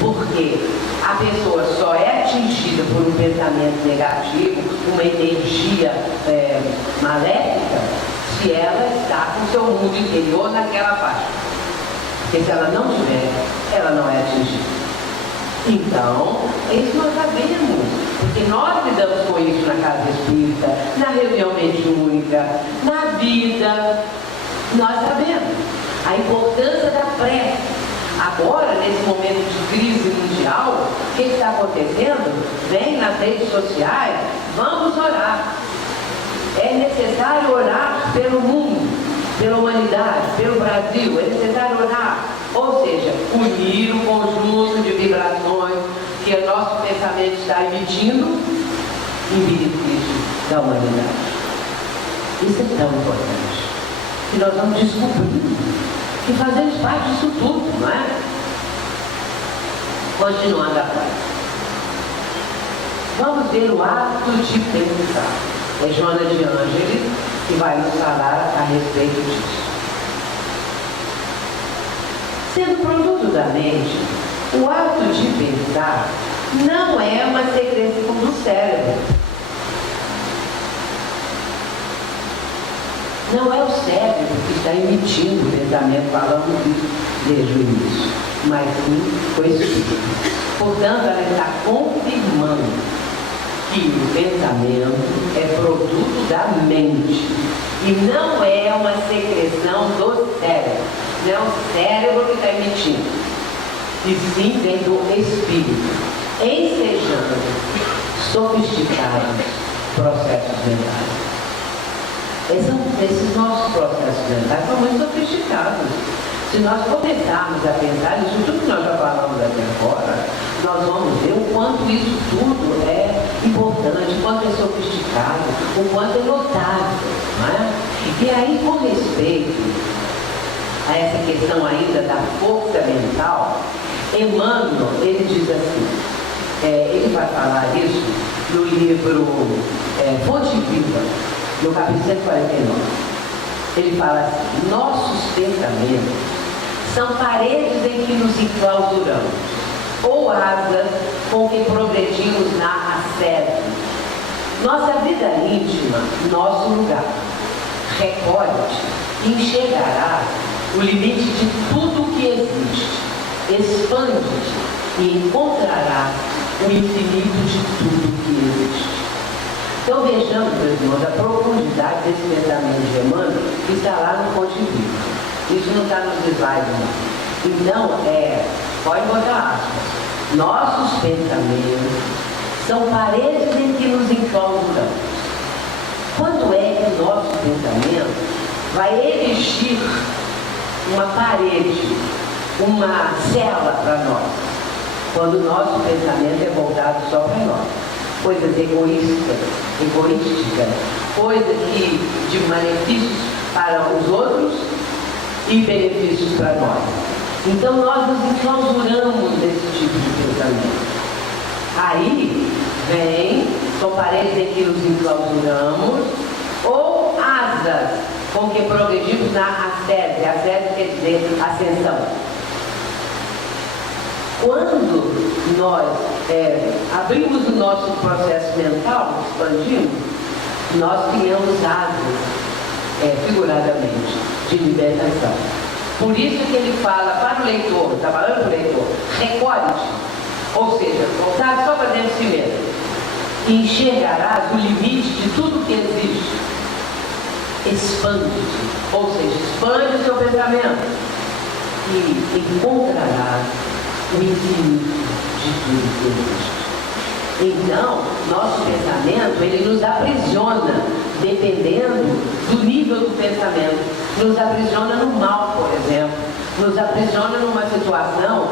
Porque a pessoa só é atingida por um pensamento negativo, uma energia maléfica, se ela está com o seu mundo interior naquela faixa. Porque se ela não tiver, ela não é atingida. Então, isso nós sabemos, porque nós lidamos com isso na casa espírita, na reunião mediúnica, na vida. Nós sabemos a importância da prece. Agora, nesse momento de crise mundial, o que está acontecendo? Vem nas redes sociais, vamos orar. É necessário orar pelo mundo, pela humanidade, pelo Brasil, é necessário orar. Ou seja, unir o conjunto de vibrações que o nosso pensamento está emitindo em benefício da humanidade. Isso é tão importante. E nós vamos descobrir que fazemos parte disso tudo, não é? Continuando a frase. Vamos ver o ato de pensar. É Joana de Ângeles que vai nos falar a respeito disso. Sendo produto da mente, o ato de pensar não é uma secreção do cérebro. Não é o cérebro que está emitindo o pensamento, falando isso desde o início, mas sim o espírito. Portanto, ela está confirmando que o pensamento é produto da mente e não é uma secreção do cérebro. Não é o cérebro que está emitindo, e sim vem do espírito, ensejando sofisticados processos mentais. Esses nossos processos mentais são muito sofisticados. Se nós começarmos a pensar nisso tudo que nós já falamos até agora, nós vamos ver o quanto isso tudo é importante, o quanto é sofisticado, o quanto é notável, não é? E aí, com respeito a essa questão ainda da força mental, Emmanuel, ele diz assim, ele vai falar isso no livro Fonte Viva, no capítulo 149. Ele fala assim: nossos pensamentos são paredes em que nos enclausuramos. ou asas com que progredimos na ascese. Nossa vida íntima, nosso lugar. Recorde e enxergará o limite de tudo que existe. Expande-te e encontrará o infinito de tudo que existe. Então vejamos, meus irmãos, a profundidade desse pensamento de Emmanuel que está lá no Fonte Viva. Isso não está nos slides, não. Então, pode botar aspas. Nossos pensamentos são paredes em que nos enclausuramos. Quando é que o nosso pensamento vai erigir uma parede, uma cela para nós? Quando o nosso pensamento é voltado só para nós. Coisas egoísticas, coisas que de benefícios para os outros e benefícios para nós. Então nós nos enclausuramos desse tipo de pensamento. Aí são paredes em que nos enclausuramos, ou asas com que progredimos na ascese. Ascese quer dizer ascensão. Quando nós abrimos o nosso processo mental, expandimos, nós criamos asas, figuradamente, de libertação. Por isso que ele fala para o leitor, está falando para o leitor, recorde, ou seja, voltado só para dentro de si mesmo, e enxergarás o limite de tudo que existe. Expande-te, ou seja, expande o seu pensamento e encontrarás o infinito de tudo que existe. Então, nosso pensamento, ele nos aprisiona, dependendo do nível do pensamento. Nos aprisiona no mal, por exemplo. Nos aprisiona numa situação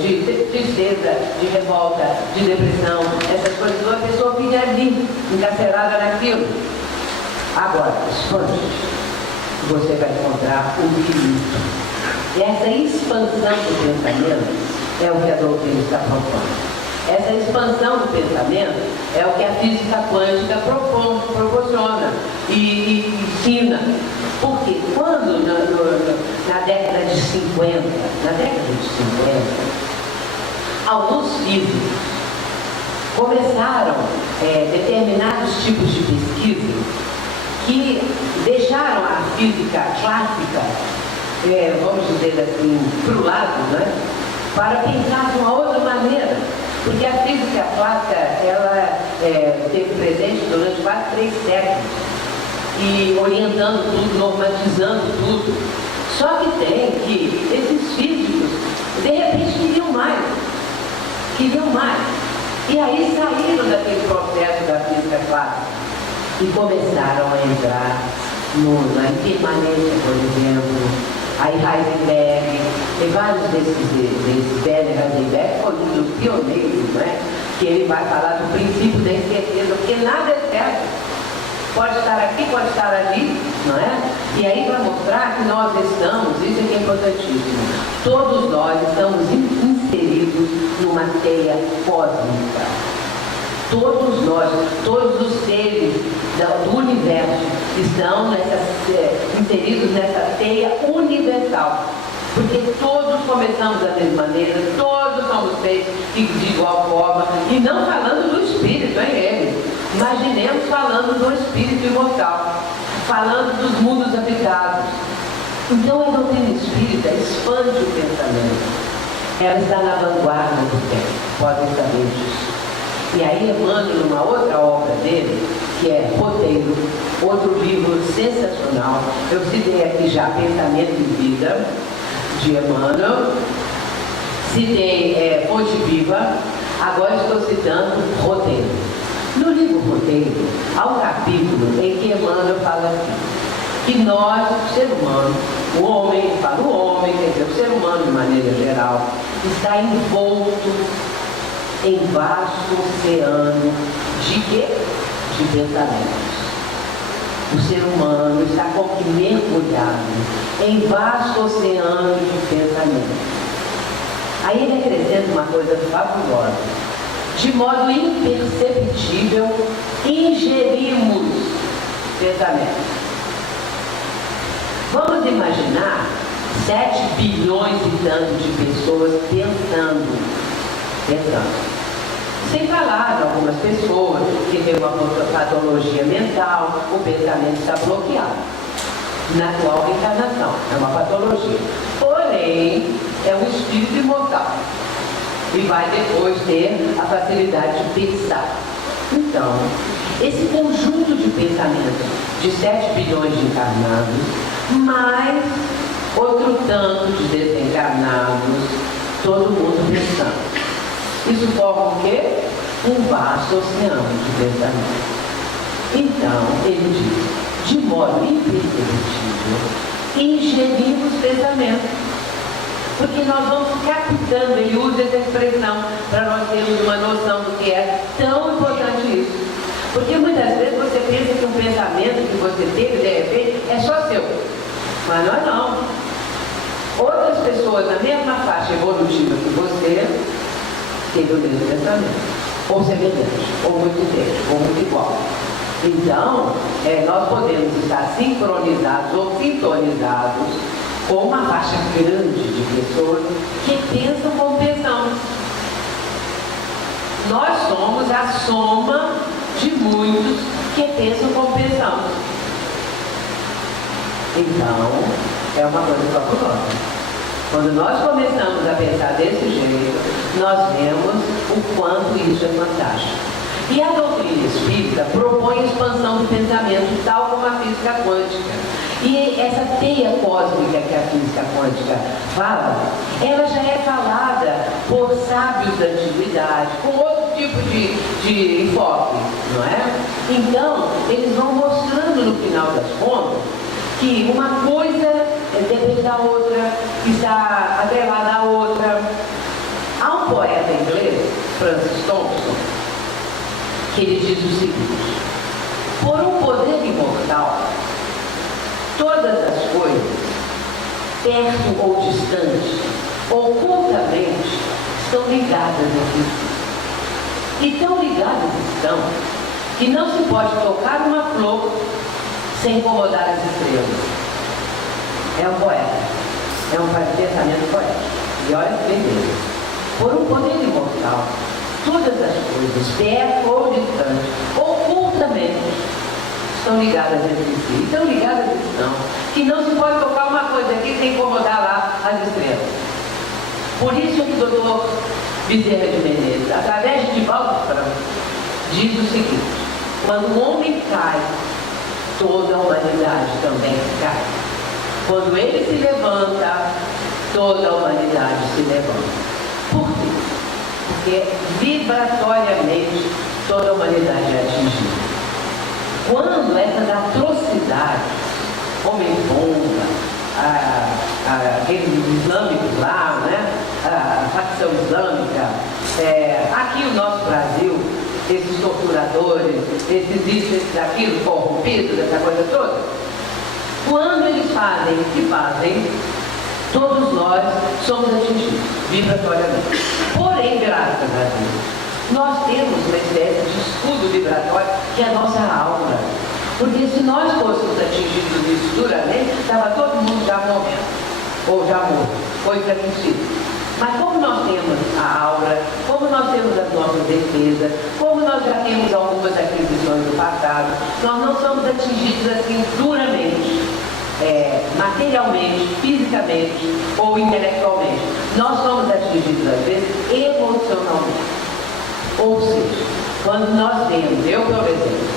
de tristeza, de revolta, de depressão. Essas coisas, a pessoa fica ali, encarcerada naquilo. Agora, expande, você vai encontrar o infinito. Essa expansão do pensamento é o que a doutrina está propondo. Essa expansão do pensamento é o que a física quântica proporciona e ensina. Porque quando na década de 50, alguns físicos começaram determinados tipos de pesquisa que deixaram a física clássica, vamos dizer assim, para o lado, né? Para pensar de uma outra maneira. Porque a física clássica, ela esteve presente durante quase 3 séculos, e orientando tudo, normatizando tudo. Só que tem que esses físicos, de repente, queriam mais. E aí saíram daquele processo da física clássica e começaram a entrar na impermanência, por exemplo. Aí Heisenberg, tem vários desses Werner Heisenberg, foi um dos pioneiros, né? Que ele vai falar do princípio da incerteza, porque nada é certo. Pode estar aqui, pode estar ali, não é? E aí vai mostrar que nós estamos, isso aqui é importantíssimo, todos nós estamos inseridos numa teia cósmica. Todos nós, todos os seres do universo estão inseridos nessa teia universal. Porque todos começamos da mesma maneira, todos somos feitos de igual forma, e não falando do espírito, ele. Imaginemos falando do espírito imortal, falando dos mundos habitados. Então a doutrina espírita expande o pensamento. Ela está na vanguarda do tempo, podem saber disso. E aí Emmanuel, numa outra obra dele, que é Roteiro, outro livro sensacional, eu citei aqui já Pensamento e Vida, de Emmanuel, citei Fonte Viva, agora estou citando Roteiro. No livro Roteiro, há um capítulo em que Emmanuel fala assim, que nós, o ser humano, o homem, quer dizer, o ser humano de maneira geral, está envolto em vasto oceano de quê? De pensamentos. O ser humano está como que mergulhado em vasto oceano de pensamentos. Aí ele acrescenta uma coisa fabulosa. De modo imperceptível, ingerimos pensamentos. Vamos imaginar 7 bilhões e tanto de pessoas pensando. Sem falar de algumas pessoas que têm uma patologia mental, o pensamento está bloqueado. Na atual encarnação, é uma patologia. Porém, é um espírito imortal. E vai depois ter a facilidade de pensar. Então, esse conjunto de pensamentos de 7 bilhões de encarnados, mais outro tanto de desencarnados, todo mundo pensando. Isso forma o quê? Um vasto oceano de pensamento. Então, ele diz, de modo imperceptível, ingerimos pensamentos. Porque nós vamos captando, ele usa essa expressão para nós termos uma noção do que é tão importante isso. Porque muitas vezes você pensa que um pensamento que você teve, de repente, é só seu. Mas não é não. Outras pessoas na mesma faixa evolutiva que você teve o mesmo pensamento. Ou semelhante, ou muito idêntico, ou muito igual. Então, nós podemos estar sincronizados ou sintonizados com uma faixa grande de pessoas que pensam como pensamos. Nós somos a soma de muitos que pensam como pensamos. Então, é uma coisa fabulosa. Quando nós começamos a pensar desse jeito, nós vemos o quanto isso é fantástico. E a doutrina espírita propõe a expansão do pensamento, tal como a física quântica. E essa teia cósmica que a física quântica fala, ela já é falada por sábios da antiguidade, com outro tipo de enfoque, não é? Então, eles vão mostrando no final das contas que uma coisa depende da outra, está atrelada à outra. Há um poeta inglês, Francis Thompson, que ele diz o seguinte: por um poder imortal, todas as coisas, perto ou distante, ocultamente, estão ligadas entre si. E tão ligadas estão que não se pode tocar uma flor sem incomodar as estrelas. É um poeta, é um pensamento poético. E olha que beleza. Por um poder imortal, todas as coisas, perto ou distante, ocultamente, estão ligadas entre si. Estão ligadas estão, que não se pode tocar uma coisa aqui sem incomodar lá as estrelas. Por isso que o doutor Bezerra de Menezes, através de Divaldo Franco, diz o seguinte: quando o homem cai, toda a humanidade também cai. Quando ele se levanta, toda a humanidade se levanta. Por quê? Porque vibratoriamente toda a humanidade é atingida. Quando essas atrocidades, homem-bomba, aqueles islâmicos lá, né? A facção islâmica, aqui no nosso Brasil, esses torturadores, esses aquilo, corrompidos, essa coisa toda, quando eles fazem o que fazem, todos nós somos atingidos, vibratoriamente. Porém, graças a Deus, nós temos uma espécie de escudo vibratório que é a nossa alma. Porque se nós fôssemos atingidos disso duramente, estava todo mundo já morrendo, ou já morto, coisa impossível. Mas como nós temos a aura, como nós temos as nossas defesas, como nós já temos algumas aquisições do passado, nós não somos atingidos assim duramente, materialmente, fisicamente ou intelectualmente. Nós somos atingidos às vezes emocionalmente. Ou seja, quando nós vemos, eu por exemplo,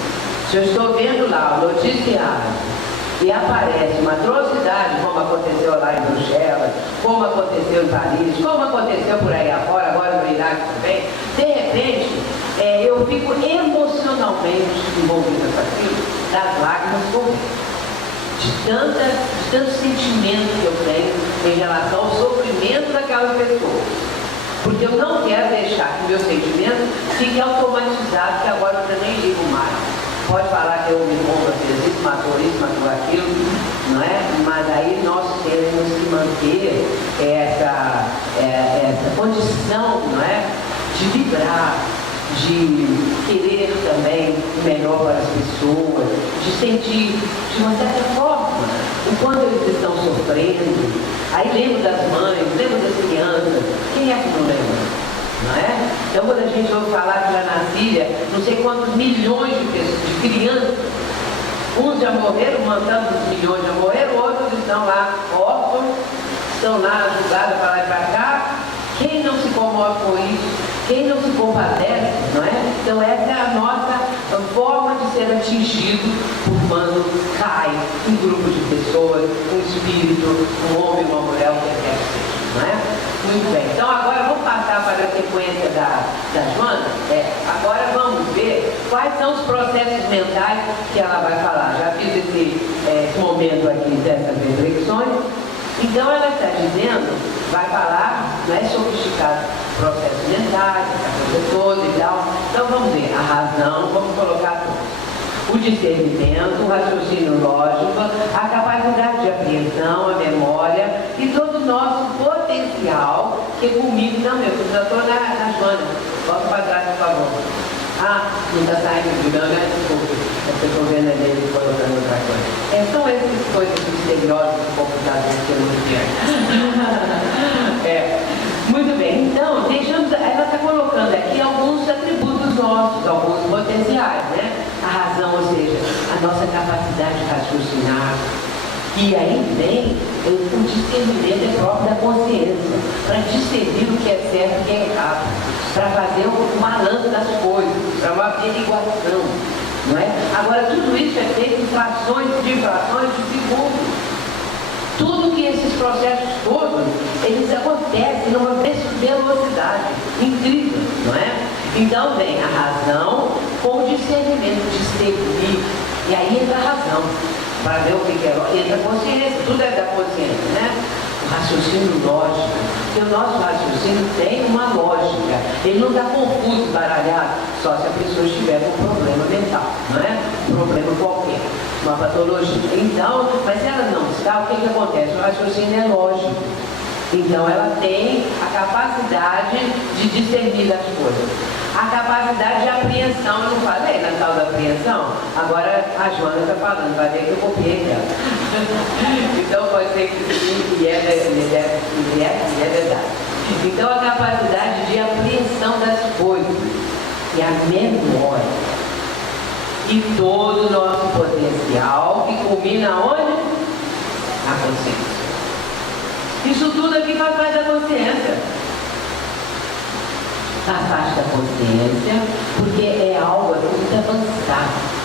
se eu estou vendo lá o noticiário e aparece uma atrocidade, como aconteceu lá em Bruxelas, como aconteceu em Paris, como aconteceu por aí afora, agora no Iraque também, de repente, eu fico emocionalmente envolvida com aquilo, das lágrimas correndo. De tanto sentimento que eu tenho em relação ao sofrimento daquelas pessoas. Porque eu não quero deixar que o meu sentimento fique automatizado, que agora eu nem ligo mais. Pode falar que eu me bomba, fez isso, matou aquilo, não é? Mas aí nós temos que manter essa condição, não é? De vibrar, de querer também o melhor para as pessoas, de sentir, de uma certa forma, o quanto eles estão sofrendo. Aí lembro das mães, lembro das crianças. Quem é que não lembra? Não é? Então, quando a gente ouve falar que já na Síria, não sei quantos milhões de pessoas, de crianças, uns já morreram, tantos milhões já morreram, outros estão lá órfãos, estão lá julgados para lá e para cá. Quem não se comove com isso? Quem não se compadece, não é? Então essa é a nossa forma de ser atingido por quando cai um grupo de pessoas, um espírito, um homem, uma mulher, o que quer que seja, não é? Muito bem. Então agora vamos passar para a sequência da Joana. Agora vamos ver quais são os processos mentais que ela vai falar. Já fiz esse momento aqui dessas reflexões. Então ela está dizendo, vai falar, não é sofisticado, processos mentais, essa coisa toda e tal. Então vamos ver, a razão, vamos colocar tudo. O discernimento, o raciocínio lógico, a capacidade de apreensão, a memória e todo o nosso potencial que culmina. Não, eu já estou na Joana. Volta para trás, por favor. Não está saindo de grana, desculpe. Eu estou vendo ali ele colocando outra coisa. São essas coisas misteriosas do computador que eu não Muito bem, então, ela está colocando aqui alguns atributos nossos, alguns potenciais, né? A razão, ou seja, a nossa capacidade de raciocinar. E aí vem o discernimento próprio da consciência, para discernir o que é certo e o que é errado, para fazer um balanço das coisas, para uma averiguação, não é? Agora, tudo isso é feito em frações de segundos. Tudo que esses processos todos, eles acontecem numa velocidade incrível, não é? Então vem a razão com o discernimento, discernir, e aí entra a razão. Para ver o que é, entra a consciência, tudo é da consciência, né? O raciocínio lógico, porque o nosso raciocínio tem uma lógica, ele não está confuso, baralhado, só se a pessoa estiver com um problema mental, não é? Um problema qualquer, uma patologia. Então, mas se ela não está, o que acontece? O raciocínio é lógico. Então ela tem a capacidade de discernir as coisas. A capacidade de apreensão, eu não falei na tal da apreensão? Agora a Joana está falando, vai ver que eu copiei dela. Então pode ser que sim, e é verdade. Então a capacidade de apreensão das coisas e a memória. E todo o nosso potencial que culmina onde? Na consciência. Isso tudo aqui faz parte da consciência. Faz parte da consciência, porque é algo muito avançado.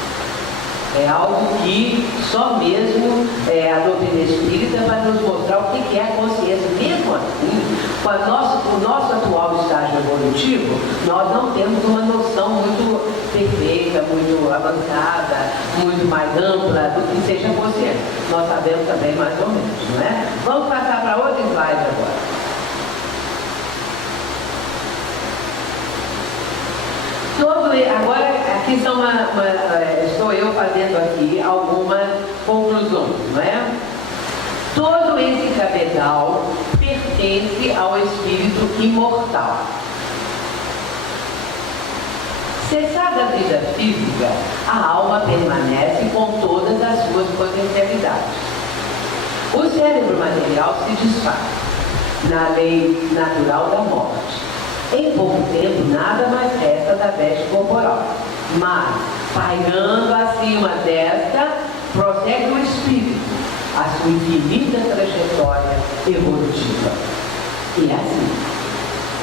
É algo que só mesmo a doutrina espírita vai nos mostrar o que é a consciência. Mesmo assim, com o nosso atual estágio evolutivo, nós não temos uma noção muito perfeita, muito avançada, muito mais ampla do que seja consciência. Nós sabemos também mais ou menos, não é? Vamos passar para outro slide agora. Agora, aqui estou eu fazendo aqui algumas conclusões, não é? Todo esse cabedal pertence ao espírito imortal. Cessada a vida física, a alma permanece com todas as suas potencialidades. O cérebro material se desfaz na lei natural da morte. Em pouco tempo, nada mais resta da veste corporal. Mas, pairando acima desta, prossegue o espírito, a sua infinita trajetória evolutiva. E é assim.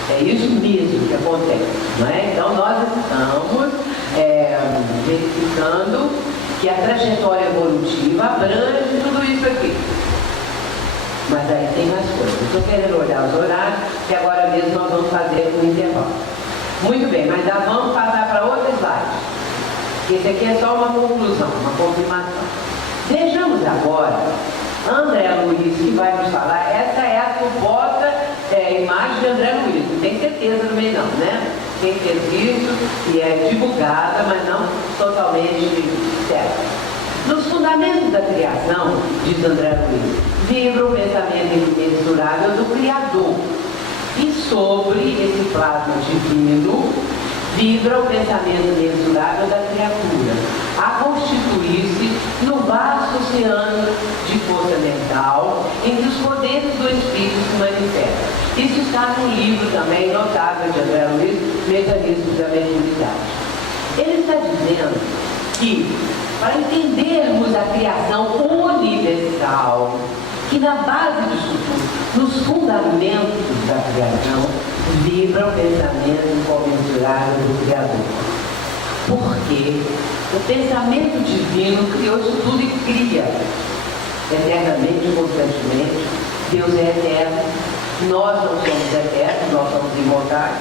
É isso mesmo que acontece, não é? Então, nós estamos verificando que a trajetória evolutiva abrange tudo isso aqui. Mas aí tem mais coisas. Estou querendo olhar os horários, que agora mesmo nós vamos fazer um intervalo. Muito bem, mas já vamos passar para outro slide. Esse aqui é só uma conclusão, uma confirmação. Vejamos agora, André Luiz, que vai nos falar, essa é a suposta imagem de André Luiz. Não tem certeza também não, né? Quem fez isso e é divulgada, mas não totalmente certa. Nos fundamentos da criação, diz André Luiz, vibra o pensamento imensurável do Criador. E sobre esse plasma divino, vibra o pensamento imensurável da criatura, a constituir-se no vasto oceano de força mental em que os poderes do Espírito se manifestam. Isso está no livro também notável de André Luiz, Mecanismos da Mediunidade. Ele está dizendo que, para entendermos a criação universal, que na base disso tudo, nos fundamentos da criação, vibra o pensamento incomensurável do Criador. Porque o pensamento divino criou isso tudo e cria eternamente, constantemente. Deus é eterno, nós não somos eternos, nós somos imortais.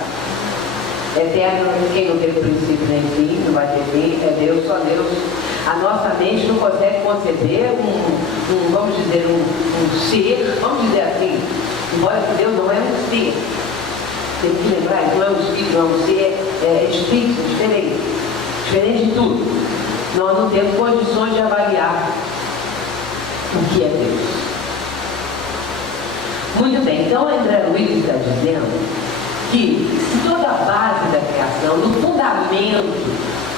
Eterno, quem não tem princípio nem fim, não vai ter fim, é Deus, só Deus. A nossa mente não consegue conceber vamos dizer, um ser, vamos dizer assim, embora que Deus não é um ser. Tem que lembrar, ele não é um espírito, não é um ser, é espírito, diferente de tudo. Nós não temos condições de avaliar o que é Deus. Muito bem, então André Luiz está dizendo que se toda a base da criação, no fundamento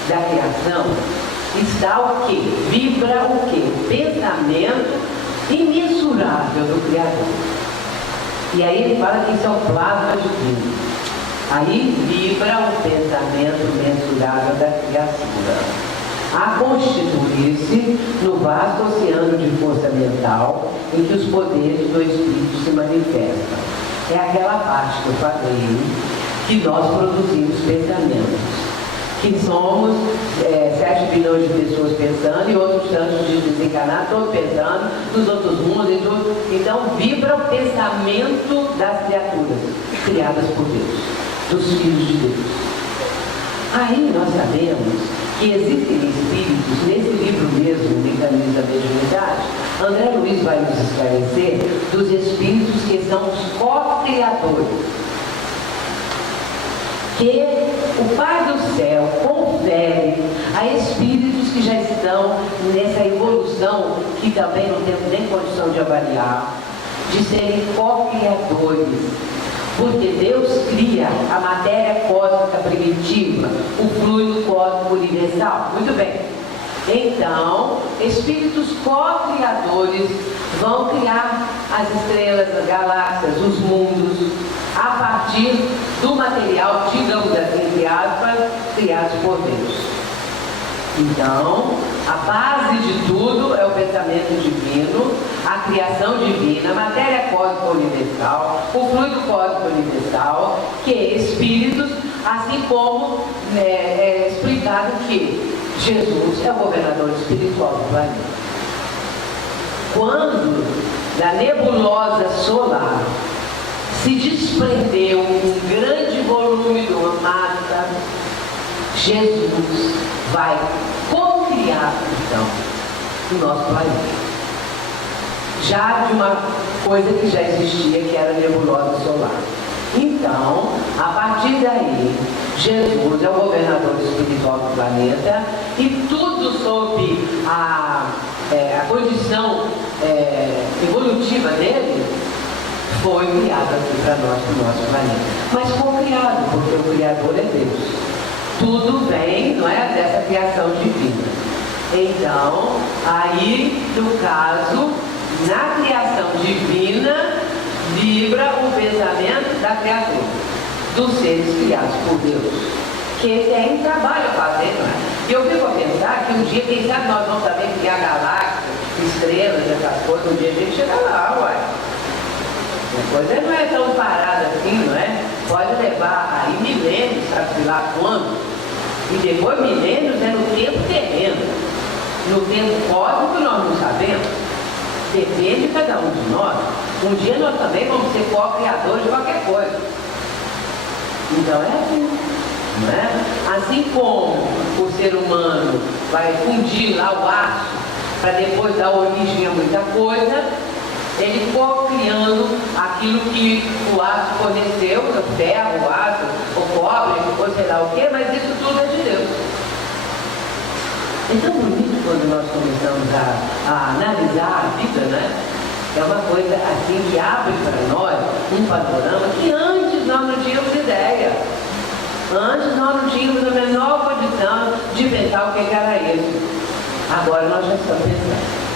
da criação, está o quê? Vibra o quê? O pensamento imensurável do Criador. E aí ele fala que isso é o plasma divino. Aí vibra o pensamento mensurável da criatura, a constituir-se no vasto oceano de força mental em que os poderes do Espírito se manifestam. É aquela parte que eu falei, que nós produzimos pensamentos, que somos 7 bilhões de pessoas pensando e outros tantos de desencarnados, todos pensando nos outros mundos e tudo. Então vibra o pensamento das criaturas criadas por Deus, dos filhos de Deus. Aí nós sabemos que existem espíritos, nesse livro mesmo, Mecanismos da Mediunidade, André Luiz vai nos esclarecer dos espíritos que são os co-criadores. Que o Pai do Céu confere a espíritos que já estão nessa evolução, que também não temos nem condição de avaliar, de serem co-criadores. Porque Deus cria a matéria cósmica primitiva, o fluido cósmico universal. Muito bem. Então, espíritos co-criadores vão criar as estrelas, as galáxias, os mundos, a partir do material, digamos assim, entre aspas, criados por Deus. Então, a base de tudo é o pensamento divino, a criação divina, a matéria cósmica universal, o fluido cósmico universal, que é espíritos, assim como é explicado que Jesus é o governador espiritual do planeta. Quando da nebulosa solar se desprendeu um grande volume de uma massa, Jesus vai co-criar, então, o nosso planeta. Já de uma coisa que já existia, que era a nebulosa solar. Então, a partir daí, Jesus é o governador espiritual do planeta e tudo sob a condição evolutiva dele foi criado aqui para nós, no nosso planeta. Mas foi criado, porque o Criador é Deus. Tudo vem, não é, dessa criação divina. Então, aí, no caso, na criação divina, vibra o pensamento da criatura, dos seres criados por Deus. Que esse é um trabalho a fazer, não é? E eu fico a pensar que um dia, quem sabe, nós vamos também criar galáxias, estrelas, essas coisas, um dia a gente chega lá, uai. A coisa não é tão parada assim, não é? Pode levar aí milênios, sabe lá quando? E depois milênios é no tempo terreno. No tempo cósmico nós não sabemos. Depende de cada um de nós. Um dia nós também vamos ser co-criadores de qualquer coisa. Então é assim, não é? Assim como o ser humano vai fundir lá o aço para depois dar origem a muita coisa, ele co-criando aquilo que o aço forneceu, o ferro, o aço, o cobre, ou sei lá o quê, mas isso tudo é de Deus. É tão bonito quando nós começamos a analisar a vida, né? É uma coisa assim que abre para nós um panorama que antes nós não tínhamos ideia. Antes nós não tínhamos a menor condição de pensar o que era isso. Agora nós já estamos pensando.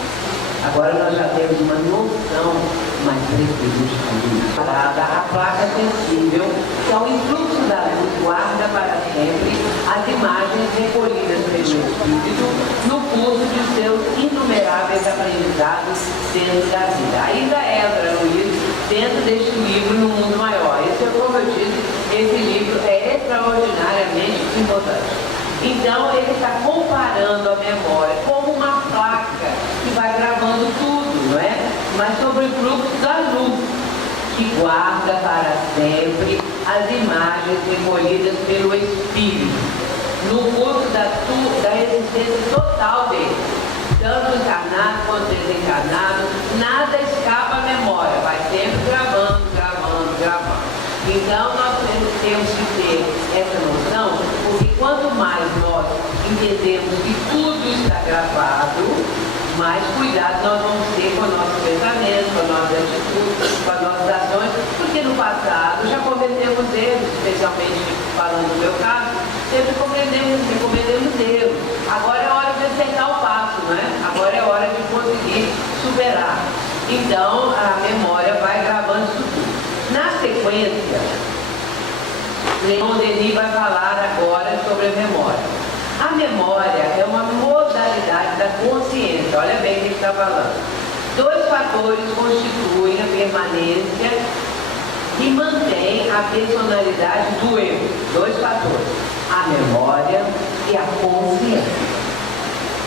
Agora nós já temos uma noção mais precisa de caminho. A placa sensível, que é o influxo da luz, guarda para sempre as imagens recolhidas pelo Espírito no curso de seus inumeráveis aprendizados dentro da vida. Ainda entra, Luiz, dentro deste livro No Mundo Maior. Esse, como eu disse, esse livro é extraordinariamente importante. Então, ele está comparando a memória como uma placa que vai gravando tudo, não é? Mas sobre o fluxo da luz, que guarda para sempre as imagens recolhidas pelo Espírito, no curso da existência total dele. Tanto encarnado quanto desencarnado, nada escapa à memória, vai sempre gravando. Então, nós temos que ter essa noção, porque quanto mais nós entendemos que tudo está gravado, mais cuidado nós vamos ter com os nossos pensamentos, com as nossas atitudes, com as nossas ações, porque no passado já cometemos erros, especialmente falando do meu caso, sempre cometemos erros. Agora é hora de acertar o passo, não é? Agora é hora de conseguir superar. Então, a memória vai gravando isso tudo. Na sequência, Leon Denis vai falar agora sobre a memória. A memória é uma modalidade da consciência. Olha bem o que ele está falando. 2 fatores constituem a permanência e mantêm a personalidade do eu. 2 fatores. A memória e a consciência,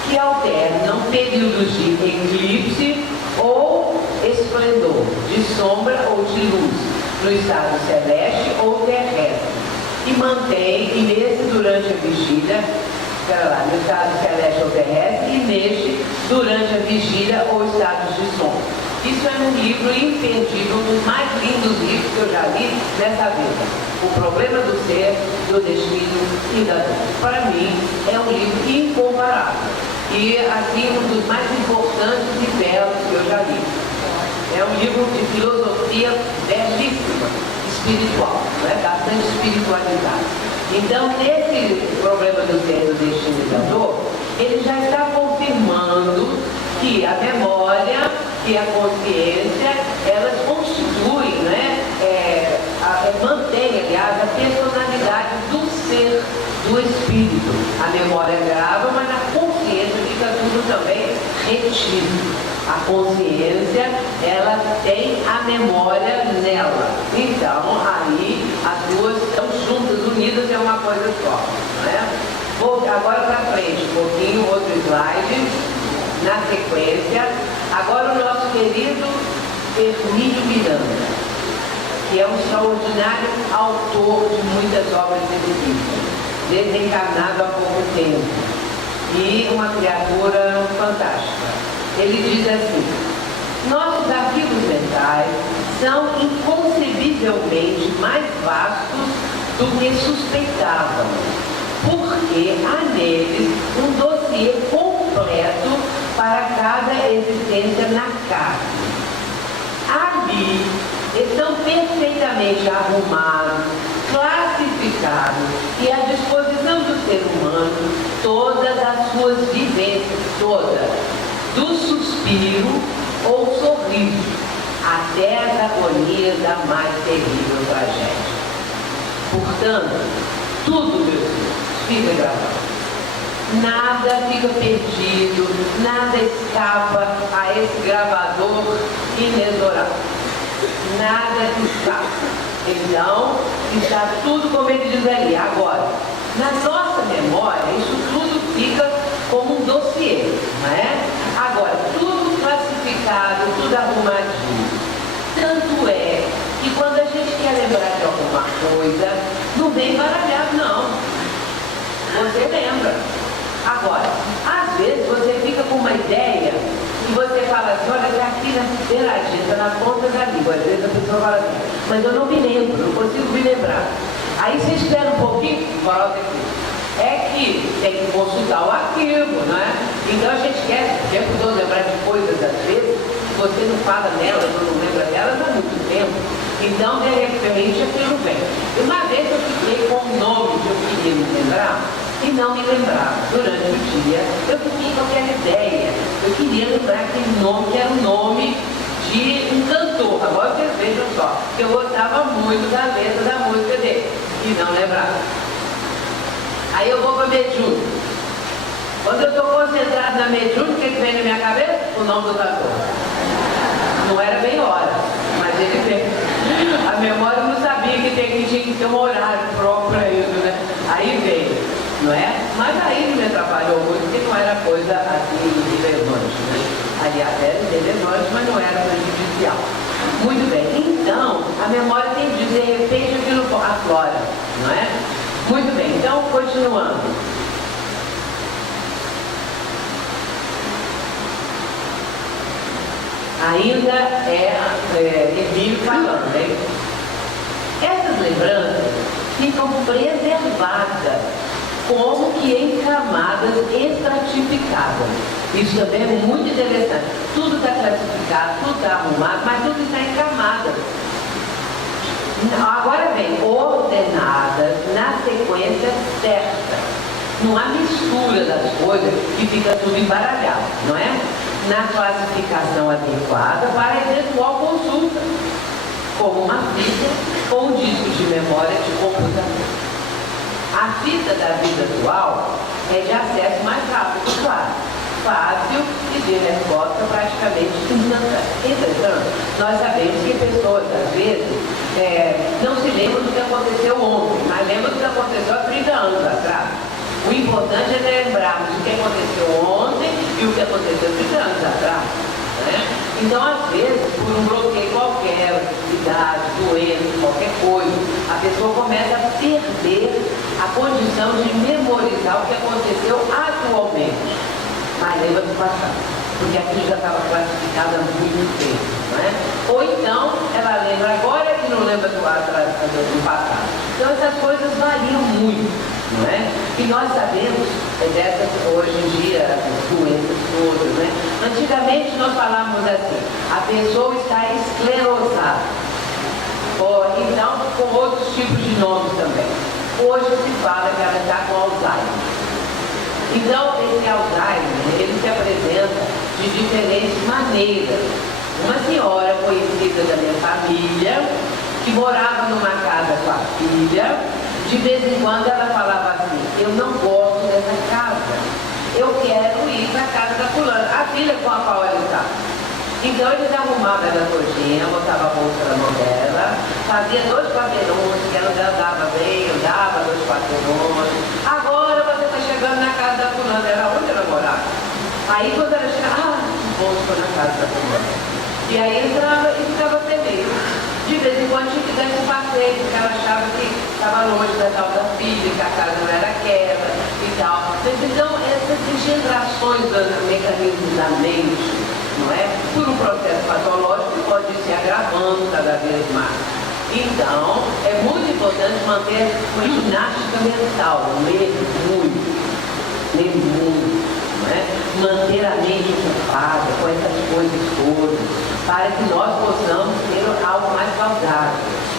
que alternam períodos de eclipse ou esplendor, de sombra ou de luz, no estado celeste ou terrestre, e mantém, e nesse durante a vigília, no estado celeste ou terrestre, e neste durante a vigília ou estados de sombra. Isso é um livro imperdível, um dos mais lindos livros que eu já li nessa vida. O Problema do Ser, do Destino e da Dor. Para mim, é um livro incomparável. E, assim, um dos mais importantes e belos que eu já li. É um livro de filosofia belíssima, espiritual, não é? Bastante espiritualizado. Então, nesse Problema do Ser, do Destino e da Dor, ele já está confirmando que a memória e a consciência, elas constituem, né? Mantém, aliás, a personalidade do ser, do espírito. A memória grava, mas na consciência fica tudo também retido. A consciência, ela tem a memória nela. Então, aí, as duas estão juntas, unidas, é uma coisa só, não é? Vou agora para frente, um pouquinho, outro slide, na sequência. Agora o nosso querido Hermínio Miranda, que é um extraordinário autor de muitas obras espíritas, desencarnado há pouco tempo, e uma criatura fantástica. Ele diz assim: nossos arquivos mentais são inconcebivelmente mais vastos do que suspeitávamos, porque há neles um dossiê completo para cada existência na carne. Ali estão perfeitamente arrumados, classificados e à disposição do ser humano todas as suas vivências, todas, do suspiro ou sorriso até as agonias da mais terrível tragédia. Portanto, tudo, meus filhos, fica gravado. Nada fica perdido, nada escapa a esse gravador inexorável. Nada escapa. Então, está tudo como ele diz ali. Agora, na nossa memória, isso tudo fica como um dossiê, não é? Agora, tudo classificado, tudo arrumadinho. Tanto é que quando a gente quer lembrar de alguma coisa, não vem baralhado, não. Você lembra. Agora, às vezes você fica com uma ideia e você fala assim, olha, está aqui na beiradinha, está na ponta da língua. Às vezes a pessoa fala assim, mas eu não me lembro, não consigo me lembrar. Aí você espera um pouquinho, volta aqui. É que tem que consultar o arquivo, não é? Então a gente quer, já pudou lembrar de coisas às vezes, você não fala nelas, ou não lembra delas há muito tempo. Então, de repente, aquilo vem. E uma vez eu fiquei com um nome que eu queria me lembrar, e não me lembrava. Durante o dia, eu fiquei com aquela ideia. Eu queria lembrar aquele nome, que era o nome de um cantor. Agora vocês vejam só, que eu gostava muito da letra da música dele, e não lembrava. Aí eu vou para Mediúnica. Quando eu estou concentrado na Mediúnica, o que vem na minha cabeça? O nome do cantor. Não era bem hora, mas ele veio. A memória não sabia que tinha que ter um horário próprio para isso, né? Aí veio, não é? Mas aí não me atrapalhou muito, porque não era coisa assim relevante, né? Aliás, era relevante, mas não era prejudicial. Muito bem, então, a memória tem de repente aquilo aflora, não é? Muito bem, então, continuando. Ainda Emílio falando, né? Essas lembranças ficam preservadas, como que em camadas estratificadas. Isso também é muito interessante. Tudo está classificado, tudo está arrumado, mas tudo está em camadas. Agora vem, ordenadas na sequência certa. Não há mistura das coisas que fica tudo embaralhado, não é? Na classificação adequada para a eventual consulta, como uma fita ou um disco de memória de computador. A fita da vida atual é de acesso mais rápido, claro, fácil e de resposta praticamente instantânea. Entretanto, nós sabemos que pessoas, às vezes, não se lembram do que aconteceu ontem, mas lembram do que aconteceu há 30 anos atrás. O importante é lembrarmos o que aconteceu ontem e o que aconteceu 30 anos atrás. Né? Então, às vezes, por um bloqueio qualquer, idade, doença, qualquer coisa, a pessoa começa a perder a condição de memorizar o que aconteceu atualmente. Mas lembra do passado, porque aquilo já estava classificado há muito tempo. Não é? Ou então, ela lembra agora e não lembra do passado. Então, essas coisas variam muito. Não é? E nós sabemos dessas, hoje em dia, as doenças todas, né? Antigamente nós falávamos assim, a pessoa está esclerosada, ou então com outros tipos de nomes também. Hoje se fala que ela está com Alzheimer. Então, esse Alzheimer, ele se apresenta de diferentes maneiras. Uma senhora conhecida da minha família, que morava numa casa com a filha, de vez em quando ela falava assim, eu não gosto dessa casa, eu quero ir para a casa da fulana, a filha com a qual ela estava. Então eles arrumavam ela todinha, botavam a bolsa na mão dela, fazia 2 quarteirões, que ela andava bem, andava 2 quarteirões. Agora você está chegando na casa da fulana, era onde ela morava. Aí quando ela chegava, bolsa na casa da fulana. E aí entrava e ficava feliz. De vez em quando tinha que dar esse passeio, porque ela achava que estava longe da tal da filha, que a casa não era aquela e tal. Então, essas degenerações dos mecanismos da mente, não é? Por um processo patológico, pode ir se agravando cada vez mais. Então, é muito importante manter uma ginástica mental, ler muito, não é? Manter a mente ocupada com essas coisas todas, para que nós possamos ter algo mais saudável.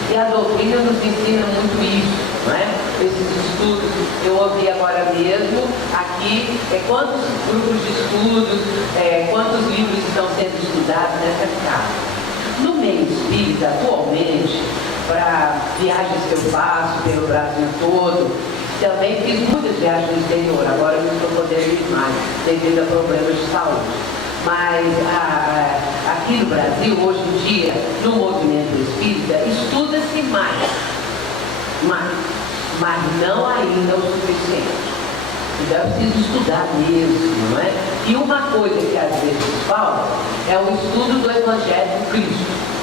E a doutrina nos ensina muito isso, não é? Esses estudos, eu ouvi agora mesmo aqui, quantos grupos de estudos, quantos livros estão sendo estudados nessa casa. No meio espírita, atualmente, para viagens que eu faço pelo Brasil todo, também fiz muitas viagens no exterior, agora não estou podendo ir mais, devido a problemas de saúde. Mas aqui no Brasil, hoje em dia, no movimento espírita, estuda-se mais, mas não ainda o suficiente. Então é preciso estudar mesmo, não é? E uma coisa que às vezes falta é o estudo do Evangelho de Cristo.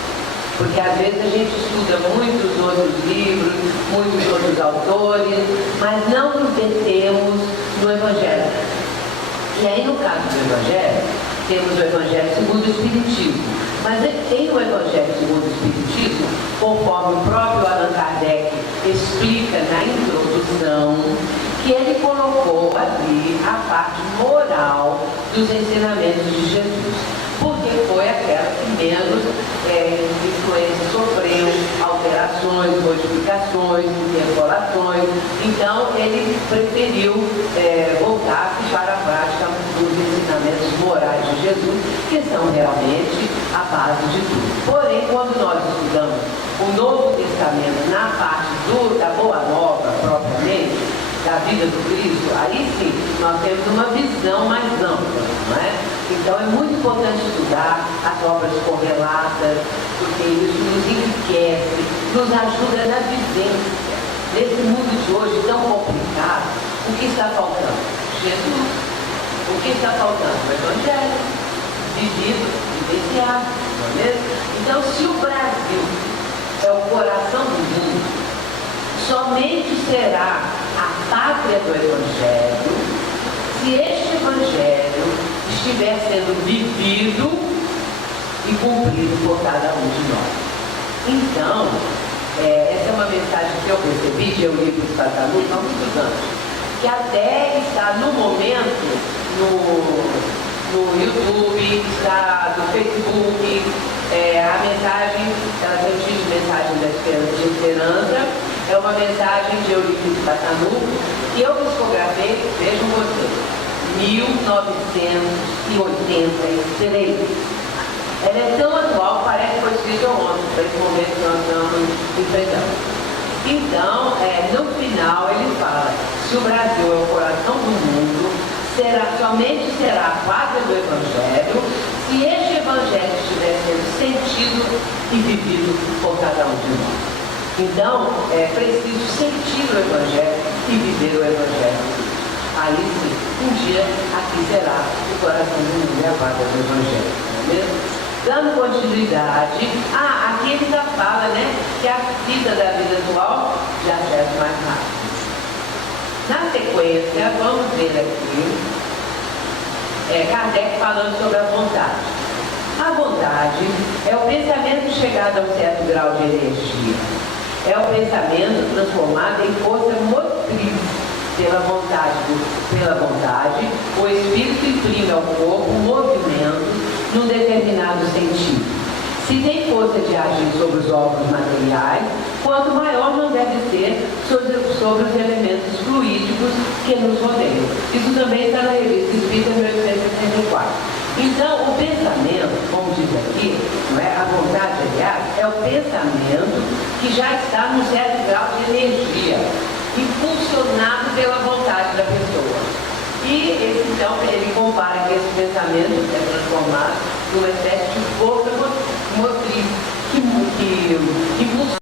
Porque às vezes a gente estuda muitos outros livros, muitos outros autores, mas não nos detemos no Evangelho. E aí, no caso do Evangelho, temos o Evangelho segundo o Espiritismo. Mas tem o Evangelho segundo o Espiritismo, conforme o próprio Allan Kardec explica na introdução, que ele colocou ali a parte moral dos ensinamentos de Jesus. Porque foi aquela que menos influência sofreu, alterações, modificações, interpolações. Então, ele preferiu Jesus, que são realmente a base de tudo. Porém, quando nós estudamos o Novo Testamento na parte da Boa Nova, propriamente, da vida do Cristo, aí sim, nós temos uma visão mais ampla, não é? Então é muito importante estudar as obras correlatas, porque isso nos enriquece, nos ajuda na vivência. Nesse mundo de hoje tão complicado, o que está faltando? Jesus. O que está faltando? O Evangelho. Vivido, vivenciado, não é mesmo? Então, se o Brasil é o coração do mundo, somente será a pátria do Evangelho se este Evangelho estiver sendo vivido e cumprido por cada um de nós. Então, essa é uma mensagem que eu recebi de Eurípides Passanutto há muitos anos, que até está no momento no YouTube, está no Facebook, a mensagem, ela tem o título de Mensagem de Esperança, é uma mensagem de Eurípides Passanutto, que eu psicografei, vejam vocês, 1983. Ela é tão atual, parece que foi escrita ontem, para esse momento que nós estamos enfrentando. Então, no final, ele fala: se o Brasil é o coração do mundo, somente será a pátria do Evangelho, se este Evangelho estiver sendo sentido e vivido por cada um de nós. Então, é preciso sentir o Evangelho e viver o Evangelho. Aí sim, um dia aqui será o coração do mundo e a pátria do Evangelho, não é mesmo? Dando continuidade, aqui ele já fala, né, que a vida da vida atual já serve mais rápido. Na sequência, vamos ver aqui, Kardec falando sobre a vontade. A vontade é o pensamento chegado a um certo grau de energia. É o pensamento transformado em força motriz. Pela vontade, o espírito imprime ao corpo movimento num determinado sentido. Se tem força de agir sobre os órgãos materiais, quanto maior não deve ser sobre os elementos fluídicos que nos rodeiam. Isso também está na Revista Espírita 1864. Então, o pensamento, como diz aqui, não é? A vontade, aliás, é o pensamento que já está num certo grau de energia, impulsionado pela vontade da pessoa. E então, ele compara que esse pensamento é transformado numa espécie de força motriz que impulsiona